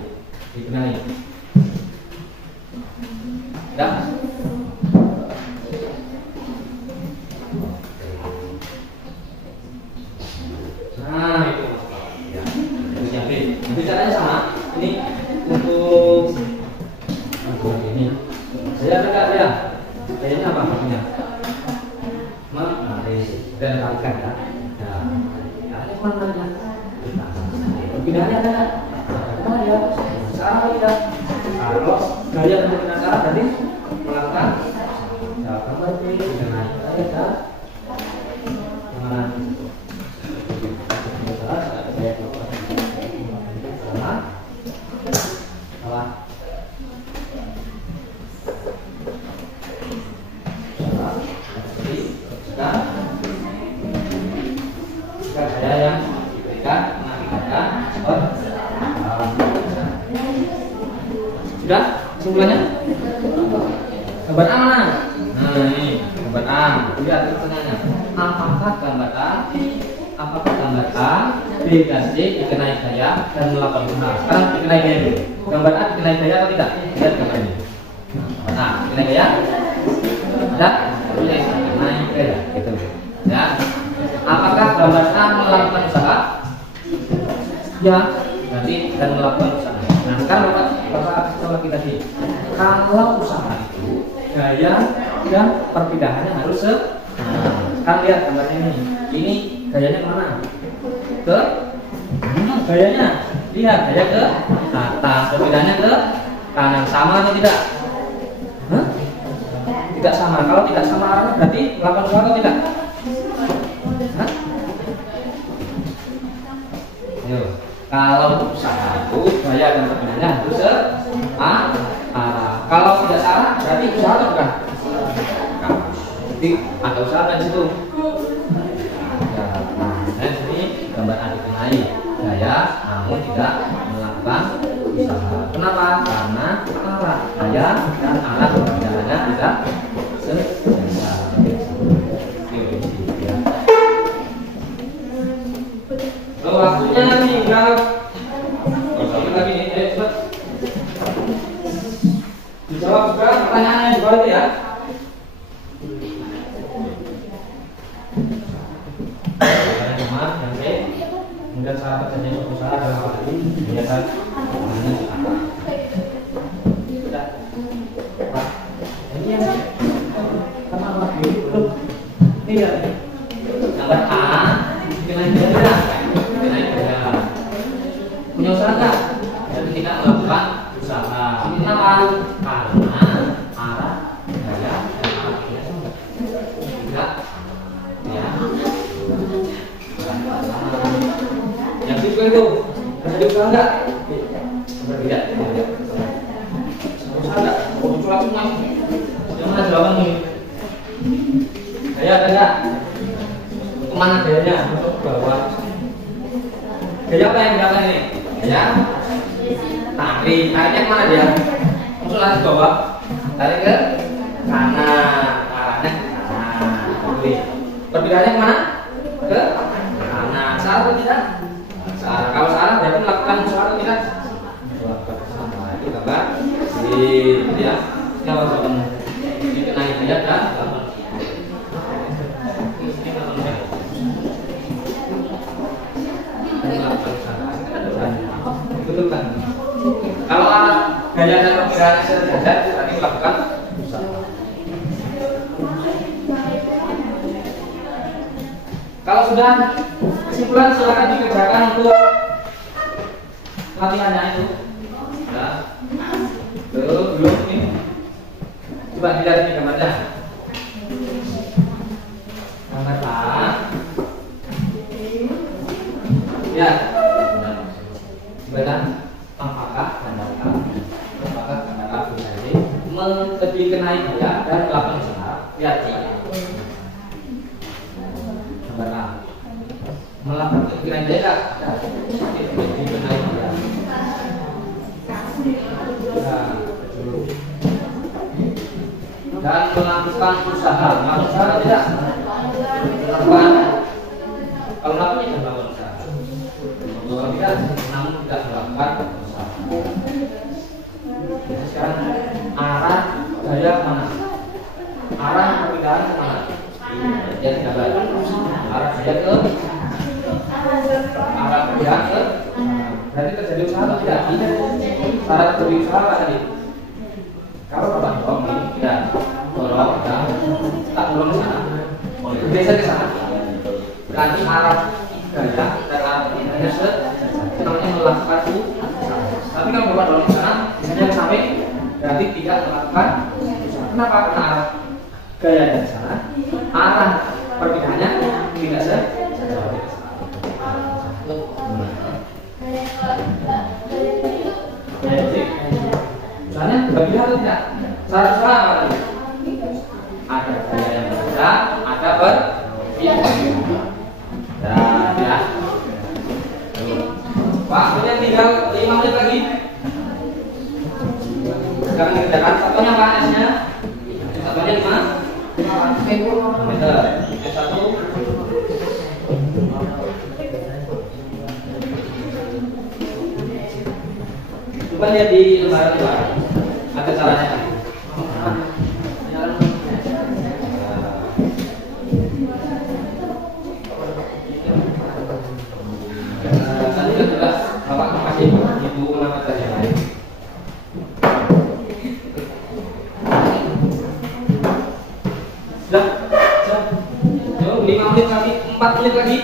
Dibenahi. Enggak? Nah, itu ya. Jadi caranya sama. Ini untuk ini. Saya tegak ya. Kayaknya apa maksudnya? Mari dan kalikan ya. Nah, ada mana ya? Perpindahannya ada nggak? Ada ya. Salah tidak? Kalau gaya menggunakan cara tadi melakukan gambar ini dengan ada mana? Sudah kesimpulannya? Gambar A mana? Nah ini gambar A. Lihat pertanyaannya. Apakah gambar A diganti dikenai gaya dan melakukan usaha? Sekarang dikenai gaya dulu. Gambar A dikenai gaya atau tidak? Lihat gambar ini. Nah, dikenai gaya? Ada? Dikenai gaya. Gitu. Ya. Apakah gambar A melakukan usaha? Ya. Berarti dan melakukan usaha. Nah sekarang Bapak kasih lagi tadi, kalau usaha itu gaya dan perpindahannya harus sekarang lihat gambarnya ini gayanya kemana? Ke gayanya, lihat gaya ke atas, perpindahannya ke kanan, sama atau tidak? Tidak sama. Kalau tidak sama arahnya berarti melakukan usaha atau tidak? Yuk. Kalau usaha itu gaya dan perpindahannya harus arah. Kalau tidak salah berarti usaha atau bukan? Jadi ada usaha kan di situ. Nah, sini gambar A dikenai gaya namun tidak melakukan usaha. Kenapa? Karena arah gaya dan arah perpindahannya tidak sesuai. Waktunya tinggal lagi nih, cepat dijawab juga pertanyaannya di bawah itu ya. Yang B, kemudian sahabat saja usaha dalam hal ini biasa ini apa? Sudah. Ini yang kenapa ini belum? Ini ya. Gambar A, dengan gaya. Punya usaha nggak? Jadi tidak melakukan usaha. Kenapa? Karena arah gaya dan arah tidak tidak ya. Yang itu itu ada usaha nggak? Tidak. Usaha nggak? Usaha langsung masuk. Jangan jawaban ini. Gaya ada nggak? Kemana gayanya? Untuk bawah. Gaya apa yang belakang ini? Ya, tariknya kemana dia? Masuk lagi bawah, tarik ke kanan, arahnya ke kanan. Perpindahannya kemana? Ke kanan. Salah atau tidak? Salah. Kalau salah berarti melakukan usaha atau tidak? Sama. Itu gambar di ya. Kalau jawaban dikenai gaya dan betul kan? Kalau arah gaya dan perkiraan sederhana berarti melakukan usaha. Kalau sudah kesimpulan silakan dikerjakan untuk latihannya itu. Ya. Belum ini. Coba dilihat ini gambarnya. Gambar A. Ya. Baca apakah gambar A? Apakah gambar A berarti dikenai gaya dan melakukan usaha? Lihat gambar A. Melakukan dikenai gaya tak? Dikenai gaya. Dan melakukan usaha, melakukan tidak? Melakukan. Kalau melakukan tidak melakukan usaha. Kalau tidak, namun tidak melakukan usaha. Jadi sekarang arah gaya mana? Arah perpindahan kemana? Jadi tidak baik. Arah gaya ke arah perpindahan ke. Berarti terjadi usaha atau tidak? Tidak. Syarat terjadi usaha apa tadi? Kalau bapak dorong ini tidak dorong, tak dorong ke sana. Biasa ke sana. Berarti arah gaya dan arah perpindahannya namanya melakukan usaha. Tapi kalau bapak dorong ke sana, misalnya ke samping, berarti tidak melakukan usaha. Kenapa? Karena arah gaya dari sana, arah perpindahannya tidak sejauh ke sana. Misalnya bagi atau tidak? Syarat usaha apa tadi? Ada gaya yang berbeda, ada perpindahan. Dan ya. Waktunya tinggal 5 menit lagi. Sekarang dikerjakan satunya apa S-nya? Satunya di mana? Meter. S1. Coba lihat di lembaran ada caranya. Tadi kan jelas bapak kasih itu nama saja. Sudah, sudah. 5 menit lagi, 4 menit lagi.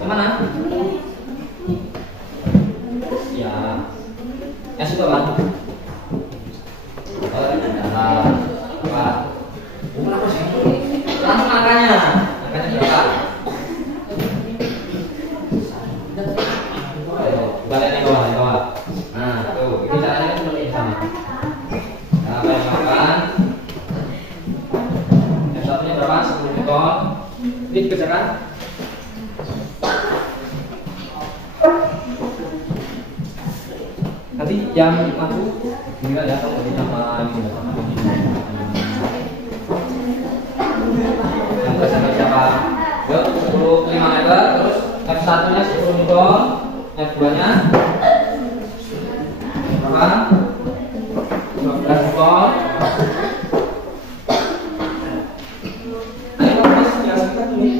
Gimana? Ya, yang sudah lah. Kenapa sih? Langsung angkanya berapa? Balik di bawah. Nah, tuh, ini caranya kan seperti sama. Nah, apa yang makan? Yang satunya berapa? 10 Newton. Ini dikerjakan. Nanti jam aku tinggal ya kalau di sama ini. Yang bersama siapa? Yuk, 5 meter, terus F1 nya 10 Newton, F2 nya berapa? 12 Newton. Ayo mas, yang kita ini.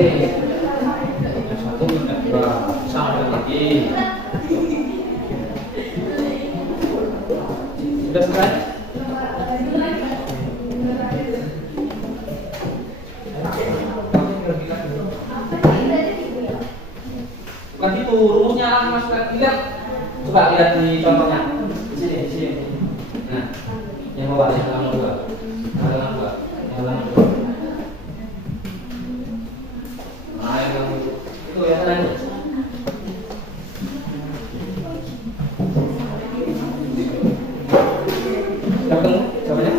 F1 F2 sama lagi. Sudah selesai? Bukan gitu, rumusnya Mas lihat. Coba lihat di contohnya. Di sini. Nah, yang bawah yang halaman 2. Halaman 2. Yang halaman 2. Nah, yang itu ya tadi. Ketemu jawabannya?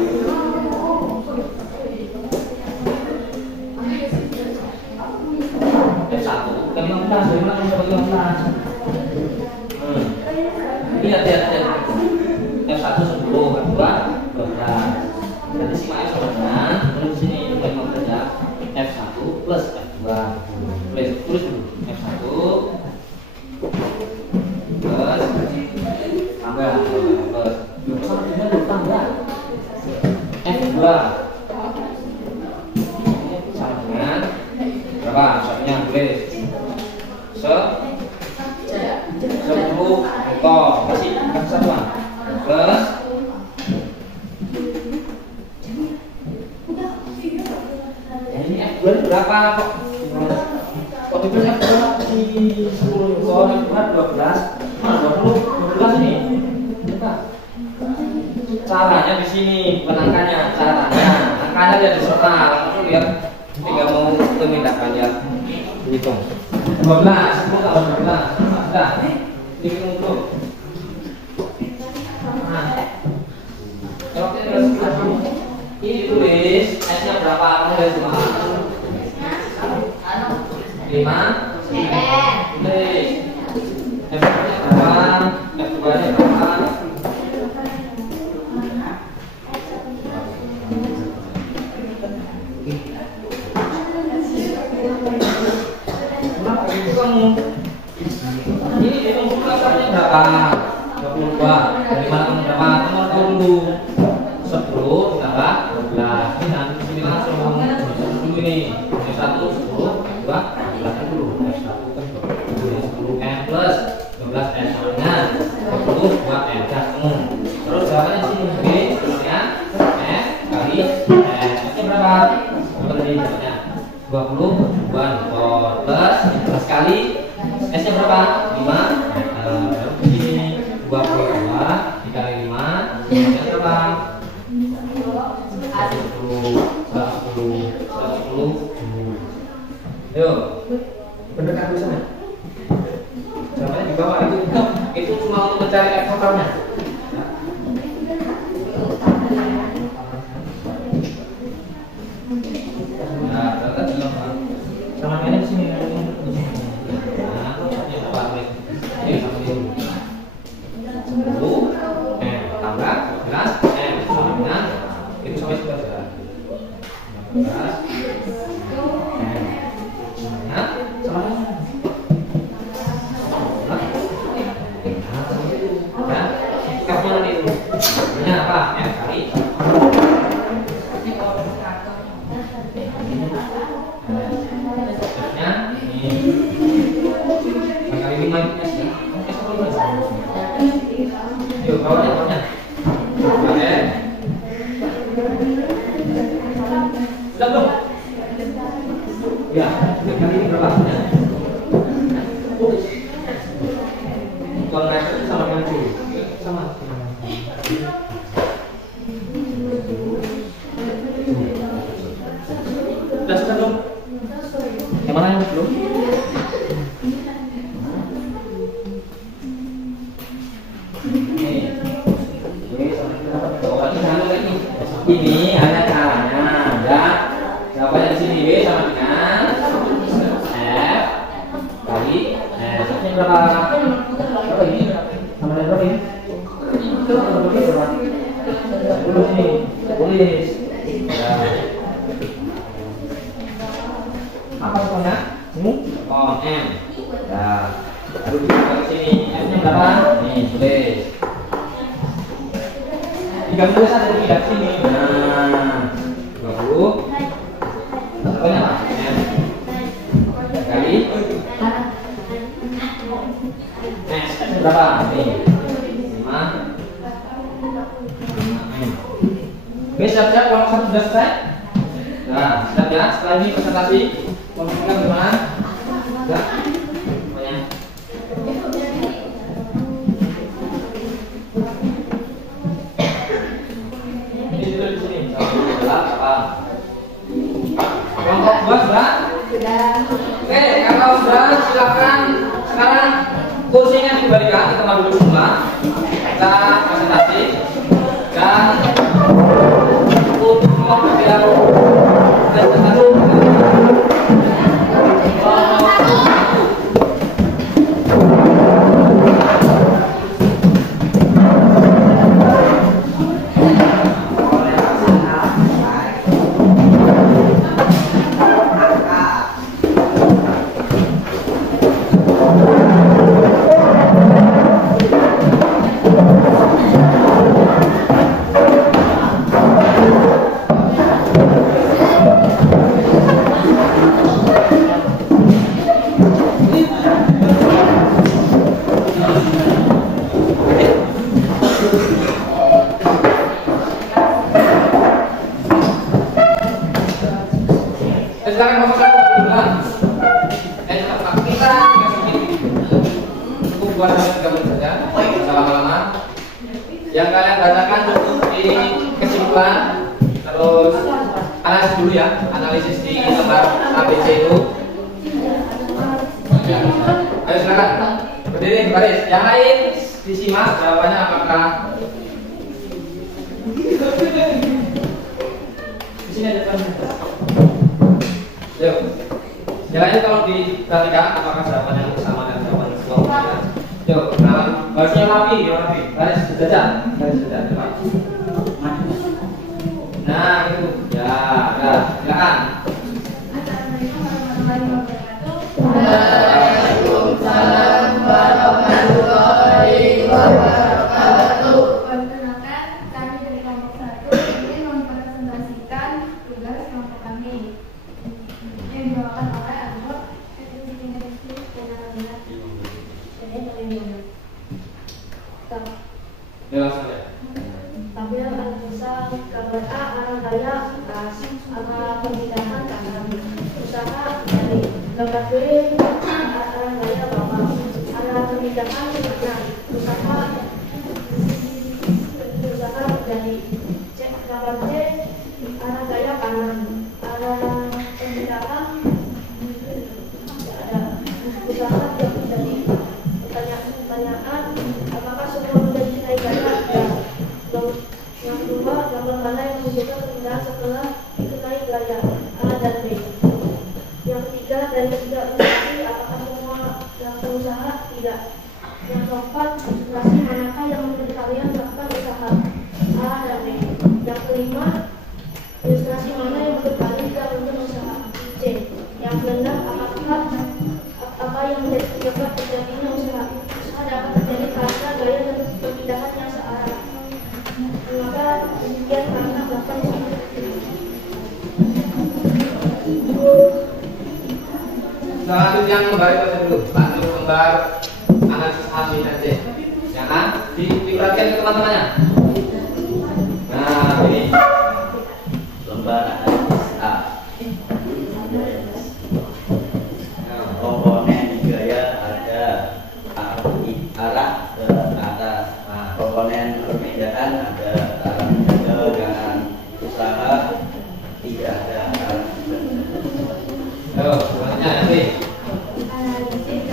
F1 kan 15, dari mana kamu dapat 15? Lihat. F1 10, F2 12. Jadi simak soalnya, terus sini memang saja F1 plus F2. Terus dulu F1 plus tambah plus sama dengan tambah F2 sama dengan berapa? Misalnya tulis 10 kasih satuan plus ini F2 berapa kok? Kok dibeli F2 di 10 F2 12 12 ini caranya di sini penangkannya angkanya ada di serta langsung lihat tinggal mau memindahkan ya hitung 12 10 tambah 12 sudah hitung dulu. Ini tulis S-nya berapa? Kamu dari semua 5 tulis F-nya berapa? F2-nya berapa? Kenapa itu kamu? Ini hitung dasarnya berapa? 22. Dari mana kamu dapat? Kamu tahu dulu 10 tambah 12. Ini nanti sini langsung dulu ini F1 10 2 12 dulu F1 kan 10 M plus 12 M sama 10 2 M kamu. Terus jawabannya di sini B sebelumnya F kali M. Ini berapa? Tadi jawabannya 20 plus kali S-nya berapa? 5 terus di sini 22 dikali 5 S-nya berapa? 110. Yuk, berdekatan sana. Jawabannya di bawah itu cuma untuk mencari F totalnya. Nah, ternyata di bawah. Sama ini di sini. Nah, ini apa nih? Ini sama ini. 10 M tambah 12 M sama dengan itu sampai sudah 12 M sama F-nya itu ini apa? F kali F-nya ini kali 5 S ya. Yuk, bawahnya oke. Sudah belum? Ya, kali ini berapa? Kalau naik itu sama dengan dulu. Sama. Sudah belum? Yang mana yang belum? Ini hanya caranya, ya. Jawabannya di sini B sama dengan F kali F. Ini berapa? Berapa ini? Sama dengan berapa ini? Itu berapa? Dulu sini, tulis. Ya. Apa soalnya? Oh M. Ya. Lalu kita ke sini. F-nya berapa? Nih, tulis. 30 ada di sini. Nah, 20. Satunya apa? M. berapa? Nih 5. Oke, siap-siap kelompok 1 sudah selesai. Nah, siap ya. Setelah ini presentasi kelompok 3 bagaimana? Sudah? Semuanya. Ini dulu di sini. Apa? Kelompok 2 sudah? Oke, kalau sudah silakan sekarang kursinya dibalikan, kita maju dulu semua. Kita presentasi dan untuk yang presentasi sekarang nomor 1 kita cukup buat 3 menit saja, jangan lama-lama. Yang kalian bacakan cukup di kesimpulan, terus analisis dulu ya, analisis di lembar ABC itu. Ayo silakan berdiri di baris. Yang lain disimak jawabannya apakah di sini ada depan. Yuk, yang lain kalau diperhatikan apakah jawaban yang sama dengan jawaban kelompoknya. Yuk, nah, barisnya rapi, baris sejajar, depan. Nah, itu, ya, silakan. Waalaikumsalam warahmatullahi wabarakatuh. Perkenalkan, kami dari kelompok 1 ingin mempresentasikan tugas kelompok kami yang dibawakan oleh Anwar. Tampil Al-Musa, gambar A, arah daya, arah pemindahan kanan, usaha dari gambar B, arah daya bawah, arah pemindahan kanan, usaha dari gambar C, arah daya kanan, arah pemindahan ada usaha yang menjadi pertanyaan apakah semua menjadi nilai ganda ya. Yang kedua, gambar mana yang menunjukkan pemindahan setelah itu naik gaya A dan B. Yang ketiga, dari ketiga ilustrasi apakah semua yang berusaha tidak. Yang keempat, ilustrasi manakah yang menjadi kalian melakukan usaha A dan B. Yang kelima, ilustrasi mana yang menurut kalian tidak melakukan usaha C. Yang keenam, apa yang menjadi penyebab terjadinya usaha dapat terjadi karena gaya dan pemindahan yang searah. Maka demikian karena bahkan lanjut yang lembar itu dulu, lanjut lembar analisis A, B, dan C. Yang A, diperhatikan ke teman-temannya. Nah, ini lembar analisis A. Komponen gaya ada arah ke atas. Komponen perbedaan ada arah ke kanan. Usaha tidak ada arah. selanjutnya nanti. analisis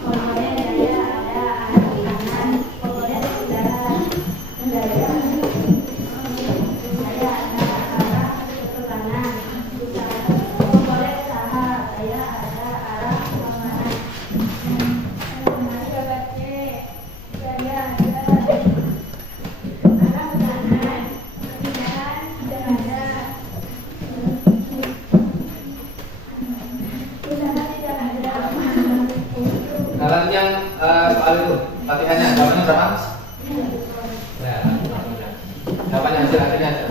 komponen daya ada arah kanan, komponen udara daya ada arah ke kanan, komponen usaha daya ada arah ke kanan. Gambar C daya ada arah ke kanan, pemindahan tidak ada. Nah, lanjut yang soal itu latihannya, jawabannya berapa? Ya, jawabannya hasil akhirnya,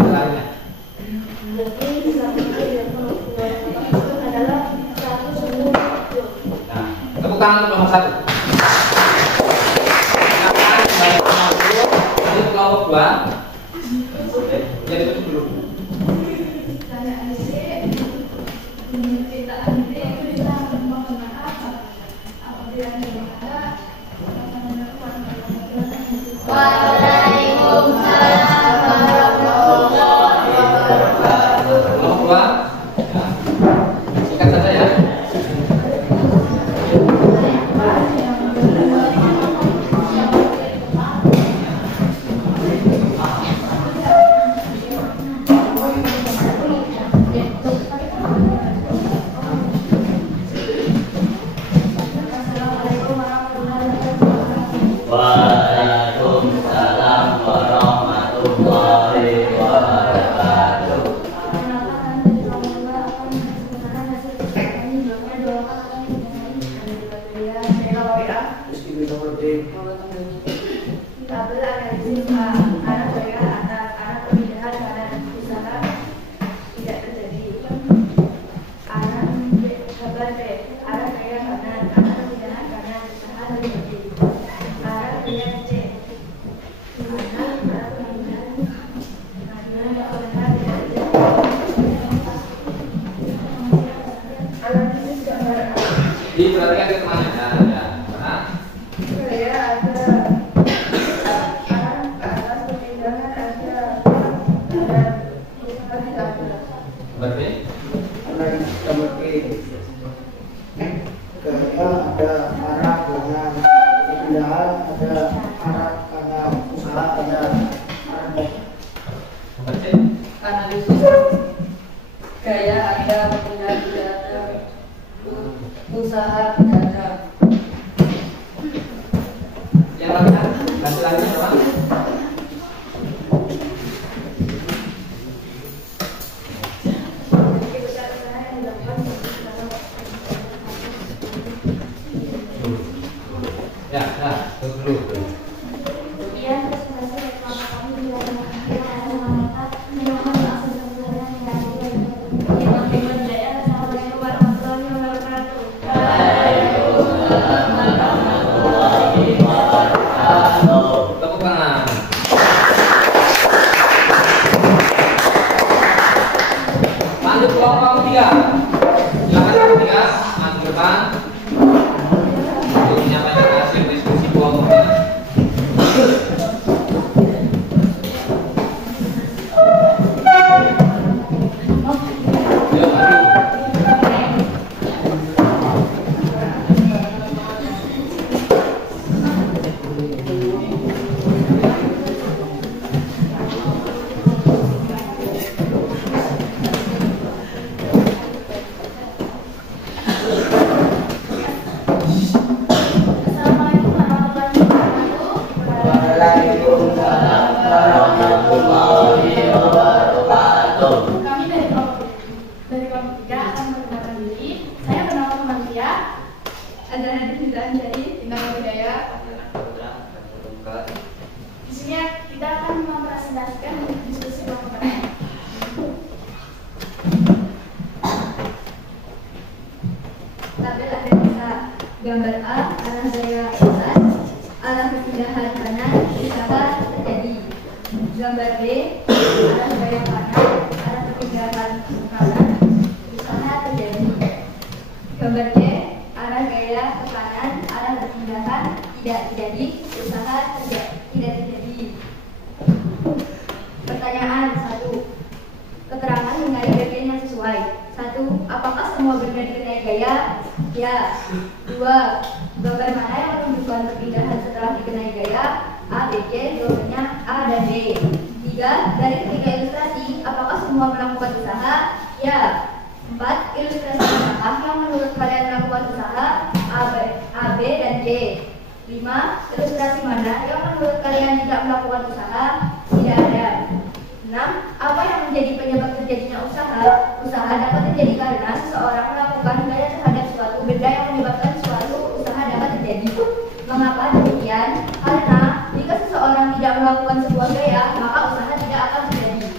Adalah 110. Nah, tepuk tangan untuk nomor 1. 2. Ya ditutup dulu. Waalaikumsalam warahmatullahi wabarakatuh. Nomor 2. Singkat saja ya. Waalaikumsalam warahmatullahi wabarakatuh. Diperhatikan ke temannya. Ya. Nah. Berarti Gaya ada arah dengan kepindahan, ada arah karena usaha, ada arah berarti Analisis gaya ada, perpindahan tidak ada, usaha tidak ada. yang latihan hasil-hasilnya apa? Ya, nah, dulu. Kemudian presentasi reklama kami dilakukan Assalamualaikum warahmatullahi wabarakatuh. Tepuk tangan. Lanjut kelompok 3. Silakan kelompok 3 maju ke depan untuk menyampaikan hasil diskusi kelompoknya. Yuk, maju. Assalamualaikum warahmatullahi wabarakatuh. Waalaikumsalam warahmatullahi wabarakatuh. Kami dari kelompok 3 akan memperkenalkan diri. Saya bernama Maria. Ada Nadine Hidra Anjari, Bintang Budaya. Di sini kita akan mempresentasikan diskusi kelompok kami. Tabel ada bisa gambar A, arah gaya atas, arah perpindahan kanan, usaha terjadi. Gambar B, arah gaya kanan, arah perpindahan kanan, usaha terjadi. Gambar C, arah gaya ke kanan, arah perpindahan tidak terjadi, usaha tidak terjadi. Pertanyaan 1. Keterangan mengenai bagian yang sesuai. 1. Apakah semua benda dikenai gaya? Ya. 2. Gambar mana yang menunjukkan perpindahan setelah dikenai gaya? A, B, C. Jawabannya A dan B. 3. Dari ketiga ilustrasi, apakah semua melakukan usaha? Ya. 4. Ilustrasi manakah yang menurut kalian melakukan usaha? A, B, dan C. 5. Ilustrasi mana yang menurut kalian tidak melakukan usaha? Tidak ada. 6. Apa yang menjadi penyebab terjadinya usaha? Usaha dapat terjadi karena seseorang melakukan gaya terhadap suatu benda yang menyebabkan suatu usaha dapat terjadi. Mengapa demikian? Karena jika seseorang tidak melakukan sebuah gaya, maka usaha tidak akan terjadi.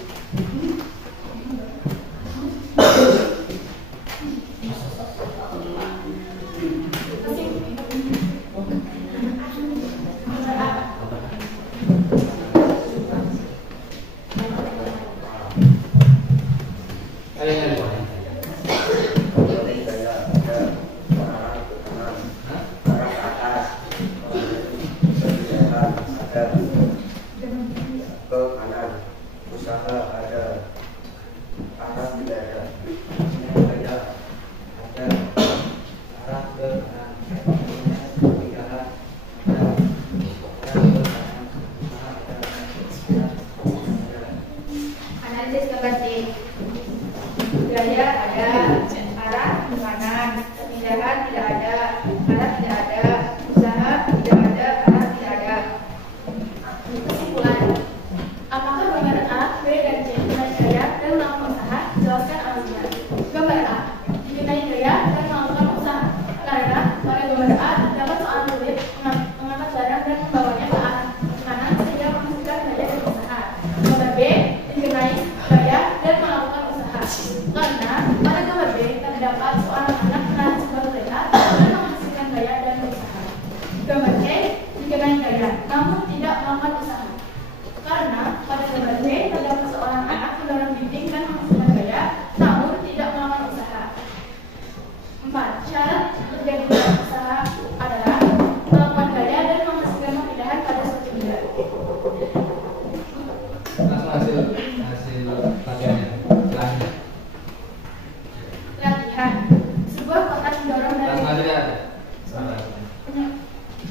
selanjutnya ada.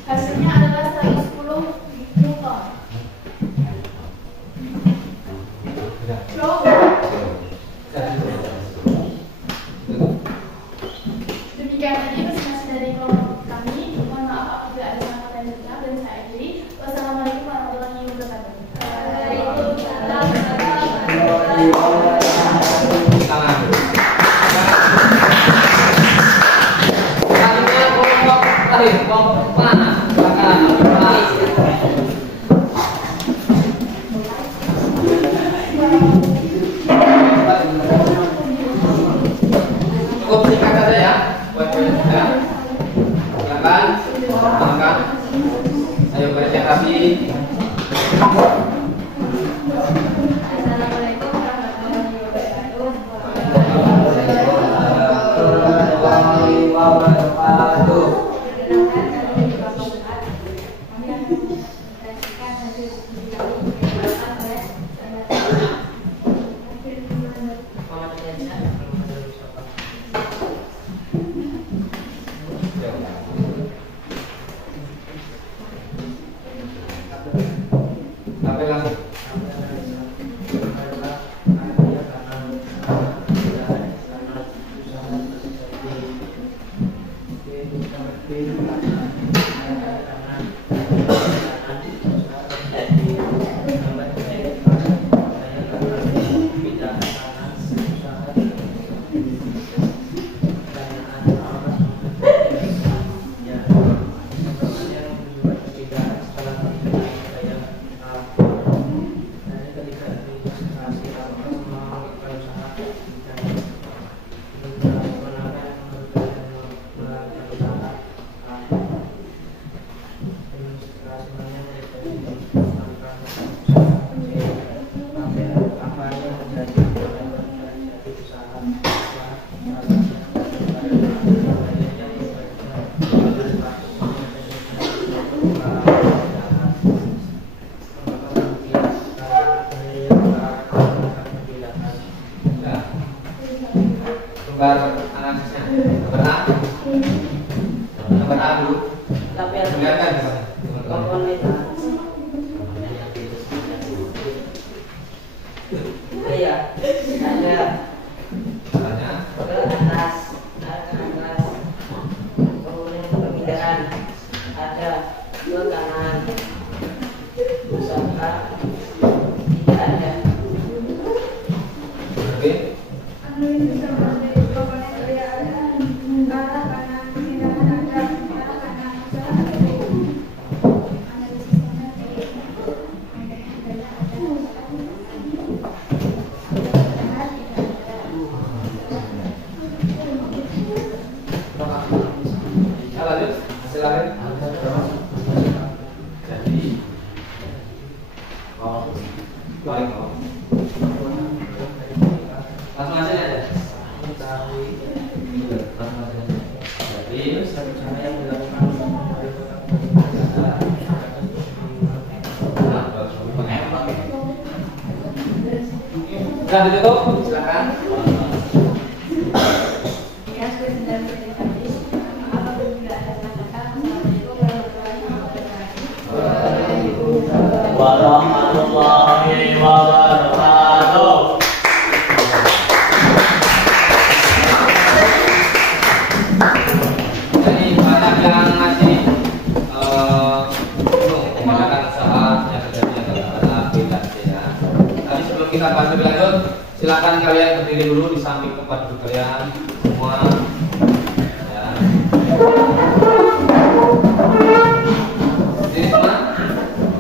Hasilnya adalah 110 Newton. Demikian tadi presentasi dari kelompok kami. Mohon maaf apabila ada salah kata yang benar dan saya akhiri. Wassalamualaikum warahmatullahi wabarakatuh. Waalaikumsalam warahmatullahi wabarakatuh. Tangan. Selanjutnya kelompok terakhir, kelompok mana? Silakan. Cukup singkat saja ya. Ya. Silakan. Silakan. Ayo presentasi. Assalamualaikum warahmatullahi wabarakatuh. warahmatullahi wabarakatuh. Perkenalkan, kami di kelompok 4. Kami akan mempresentasikan hasil studi kami yang dilakukan oleh Sampai langsung. Gambar analisisnya. Gambar A. Gambar A dulu. Kelihatan gimana? Iya, ada Caranya. ke atas, kemudian perpindahan ada ke kanan, usaha tidak ada. Oke. Nah, lanjut hasil akhir. Jadi balik langsung hasilnya aja. Jadi cara yang dilakukan sudah ditutup, silakan. Warahmatullahi wabarakatuh. Jadi banyak yang ngasih menggunakan usaha yang terjadinya karena beda ya. Tapi sebelum kita bahas lebih lanjut, silakan kalian berdiri dulu di samping tempat duduk kalian semua. Ya. Berdiri semua.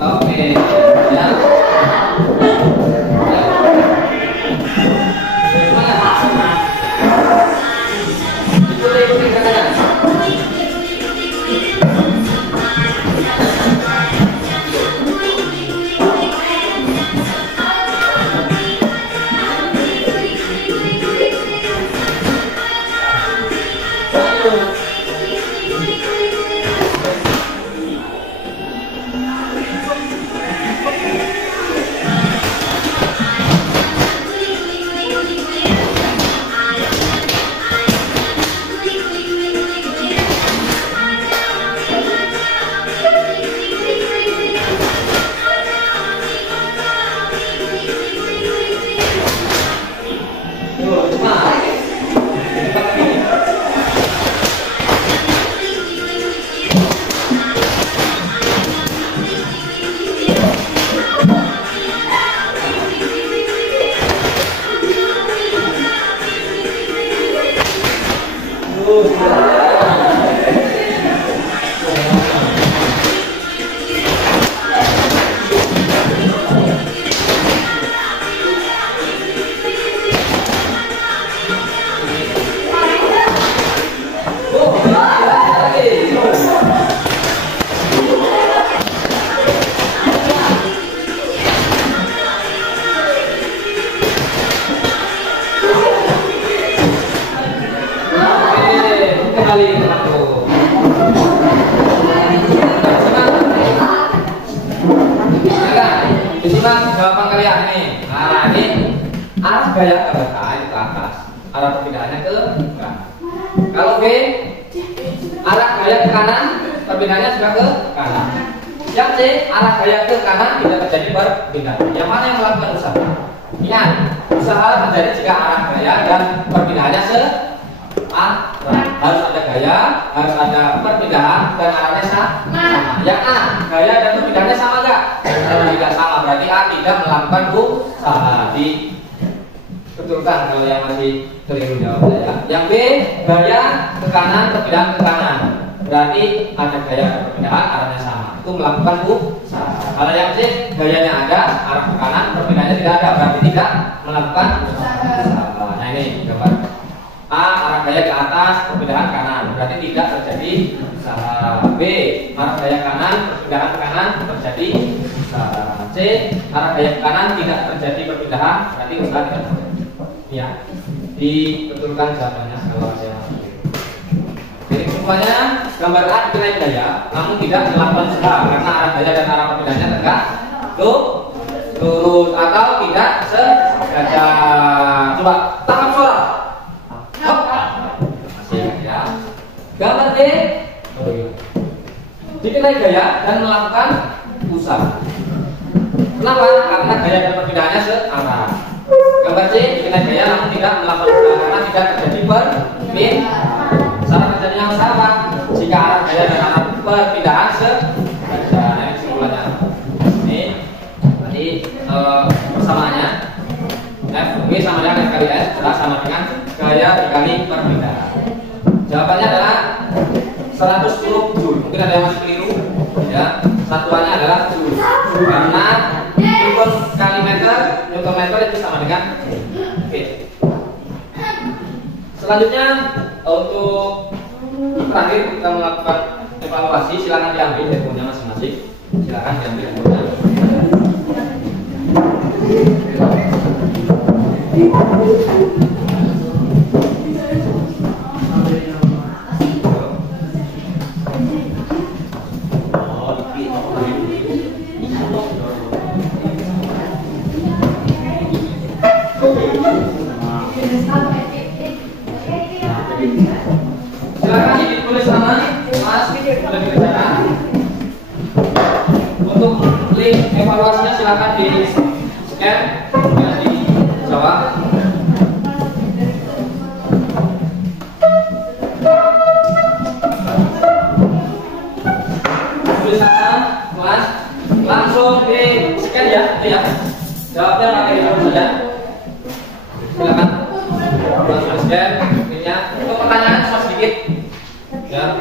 Oke. Ya. Ikuti katanya. Kembali ke aku. Disimak jawaban kalian ini. Nah, ini arah gaya ke belakang ke atas, arah perpindahannya ke kanan. Kalau B, arah gaya ke kanan, perpindahannya juga ke kanan. Yang C, arah gaya ke kanan tidak terjadi perpindahan. Yang mana yang melakukan usaha? Ingat, usaha terjadi jika arah gaya dan perpindahannya harus ada gaya, harus ada perpindahan dan arahnya sama. Yang A, gaya dan perpindahannya sama enggak? Kalau tidak sama berarti A tidak melakukan usaha. Dibetulkan kalau yang masih keliru jawab ya. Yang B, gaya ke kanan, perpindahan ke kanan. Berarti ada gaya dan perpindahan arahnya sama. Itu melakukan usaha. Kalau yang C, gayanya ada, arah ke kanan, perpindahannya tidak ada, berarti tidak melakukan usaha. Nah ini gambar. A, arah gaya ke atas, perpindahan kanan, berarti tidak terjadi usaha. B, arah gaya kanan, perpindahan kanan, terjadi usaha. C, arah gaya ke kanan, tidak terjadi perpindahan, berarti usaha tidak terjadi. Ya, dibetulkan jawabannya kalau saya. Jadi kesimpulannya, gambar A dipilih gaya, namun tidak melakukan usaha karena arah gaya dan arah perpindahannya tegak lurus atau tidak sejajar. Coba tangkap suara. Ya. Gambar D dipilih gaya dan melakukan usaha. Kenapa? Karena gaya dan perpindahannya searah. Gambar C dipilih gaya namun tidak melakukan usaha karena tidak terjadi perpindahan. Cara terjadinya usaha apa? Jika arah gaya dan arah perpindahan sejajar. Ini kesimpulannya. Ini tadi persamaannya F W sama dengan F kali S sama dengan gaya dikali perpindahan. Jawabannya adalah 110 Joule. Mungkin ada yang masih keliru ya. Satuannya adalah Joule. Karena Newton kali meter, Newton meter itu sama dengan K. Selanjutnya untuk terakhir kita melakukan evaluasi. Silakan diambil handphonenya masing-masing. Silakan diambil handphonenya. Silakan ditulis nama Mas lebih bicara. Untuk link evaluasinya silakan di scan dan dijawab. Tulis nama Mas langsung di scan ya. Jawabnya pakai itu saja. Silakan langsung scan. Untuk pertanyaan cuma sedikit ya.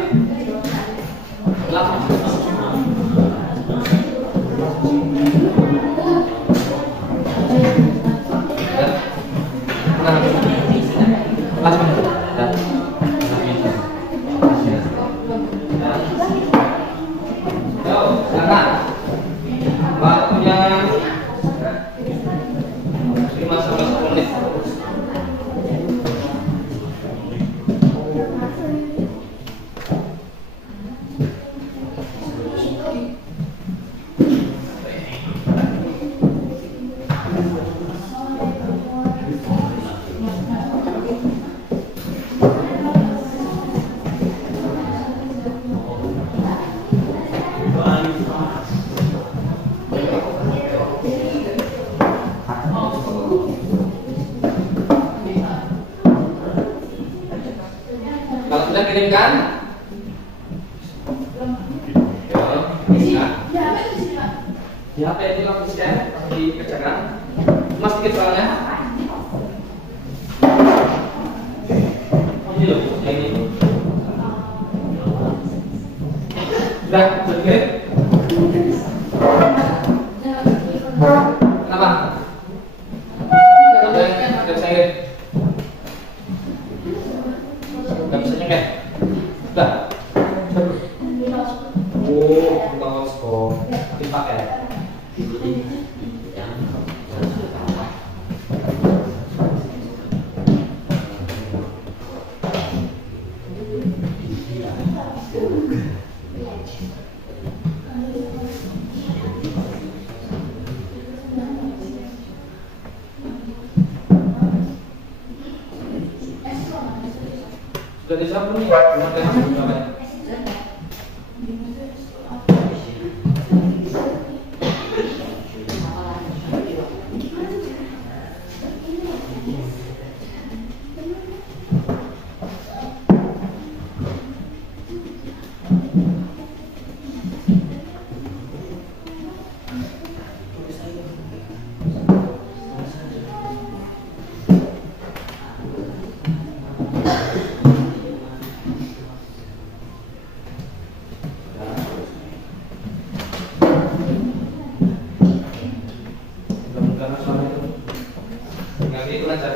Waktunya 5 sampai 10 menit. Kalau sudah kirimkan, di HP itu langsung scan, dikerjakan. Mas sedikit soalnya. Ini loh, yang ini. Sudah kirim? Kenapa? Ada yang bisa kirim? Gak bisa nyengket? Sudah? Oh, mouse kok dipakai. Sudah dijawab belum ya? Belum ada yang jawab ya?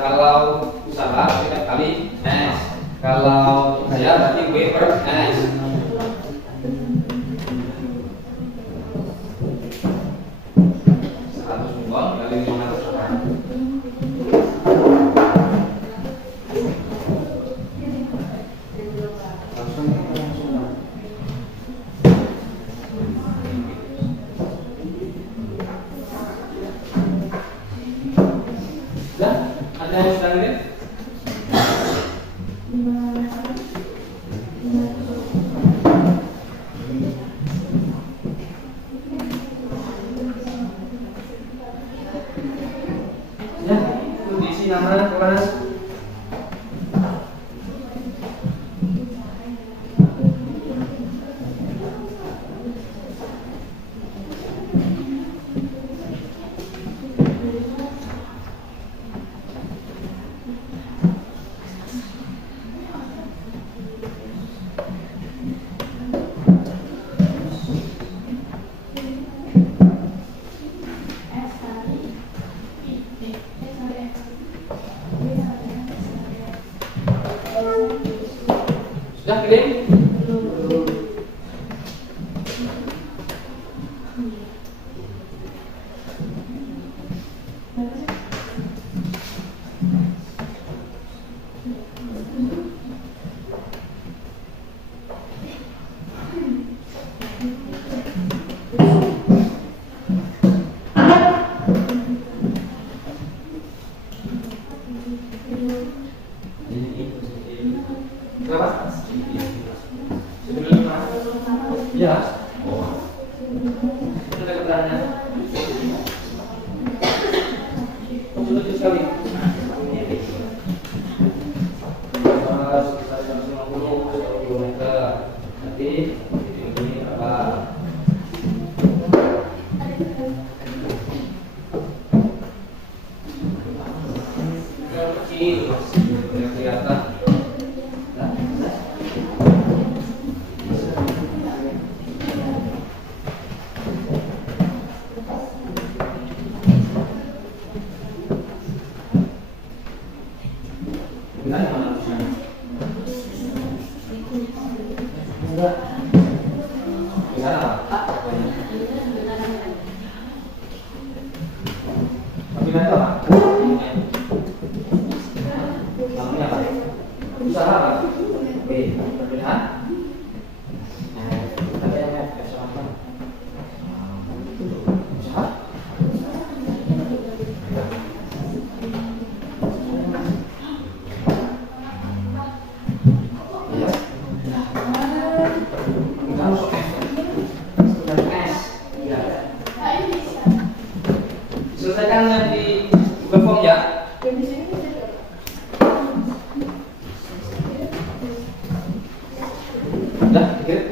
Kalau usaha setiap kali S, kalau saya berarti W per S. Kali 500 orang. Sudah? Ada yang sudah lihat? Ya, itu diisi nama kelas. Sudah kirim? Berapa? Ya. Ada keterangan. Lucu sekali. Sekitar 150 km. Nanti ini apa? Kecil, kelihatan. Selesaikan yang di Google Form ya. Sudah kirim.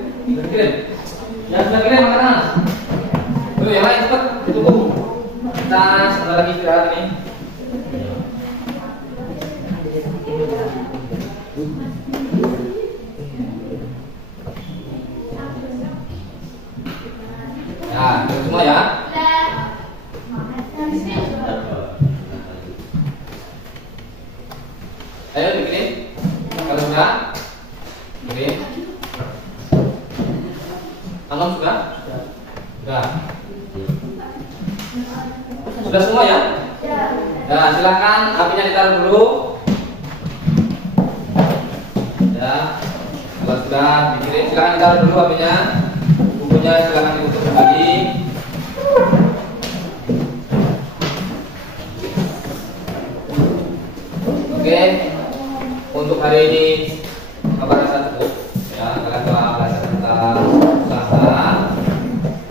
Yang sudah kirim mana? Tuh yang lain cepat ditunggu. Kita sebentar lagi istirahat ini. ya? Ayo bikin. Kalau sudah, bikin. Anom sudah? Sudah. Sudah semua ya? Ya, silakan apinya ditaruh dulu. Ya, kalau sudah dikirim, silakan ditaruh dulu apinya. Bukunya silakan ditutup kembali. Oke, untuk hari ini apa rasa cukup? Ya, kalian telah belajar tentang usaha.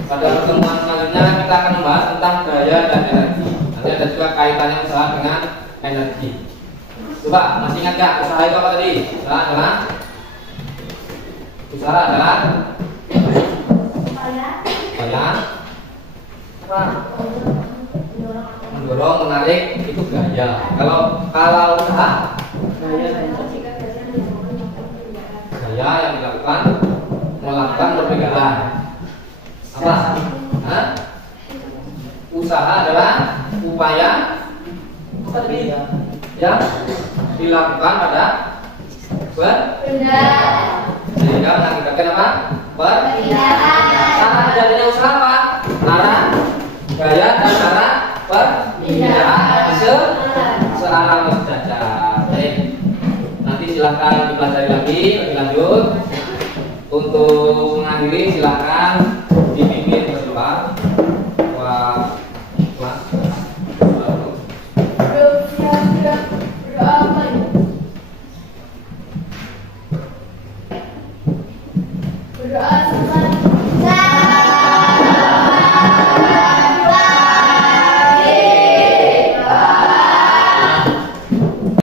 Pada pertemuan selanjutnya kita akan membahas tentang daya dan energi. Nanti ada juga kaitannya usaha dengan energi. Coba masih ingat gak usaha itu apa tadi? Usaha adalah apa? Mendorong, menarik, itu gaya. Kalau usaha gaya yang dilakukan melakukan perbegalan. Apa? Hah? Usaha adalah upaya yang dilakukan pada benda sehingga mengakibatkan apa? Cara terjadinya usaha apa? Cara, gaya dan cara perpindahan searah sejajar. Baik. Nanti silahkan dipelajari lagi lebih lanjut. Untuk mengakhiri silahkan dipimpin berdoa.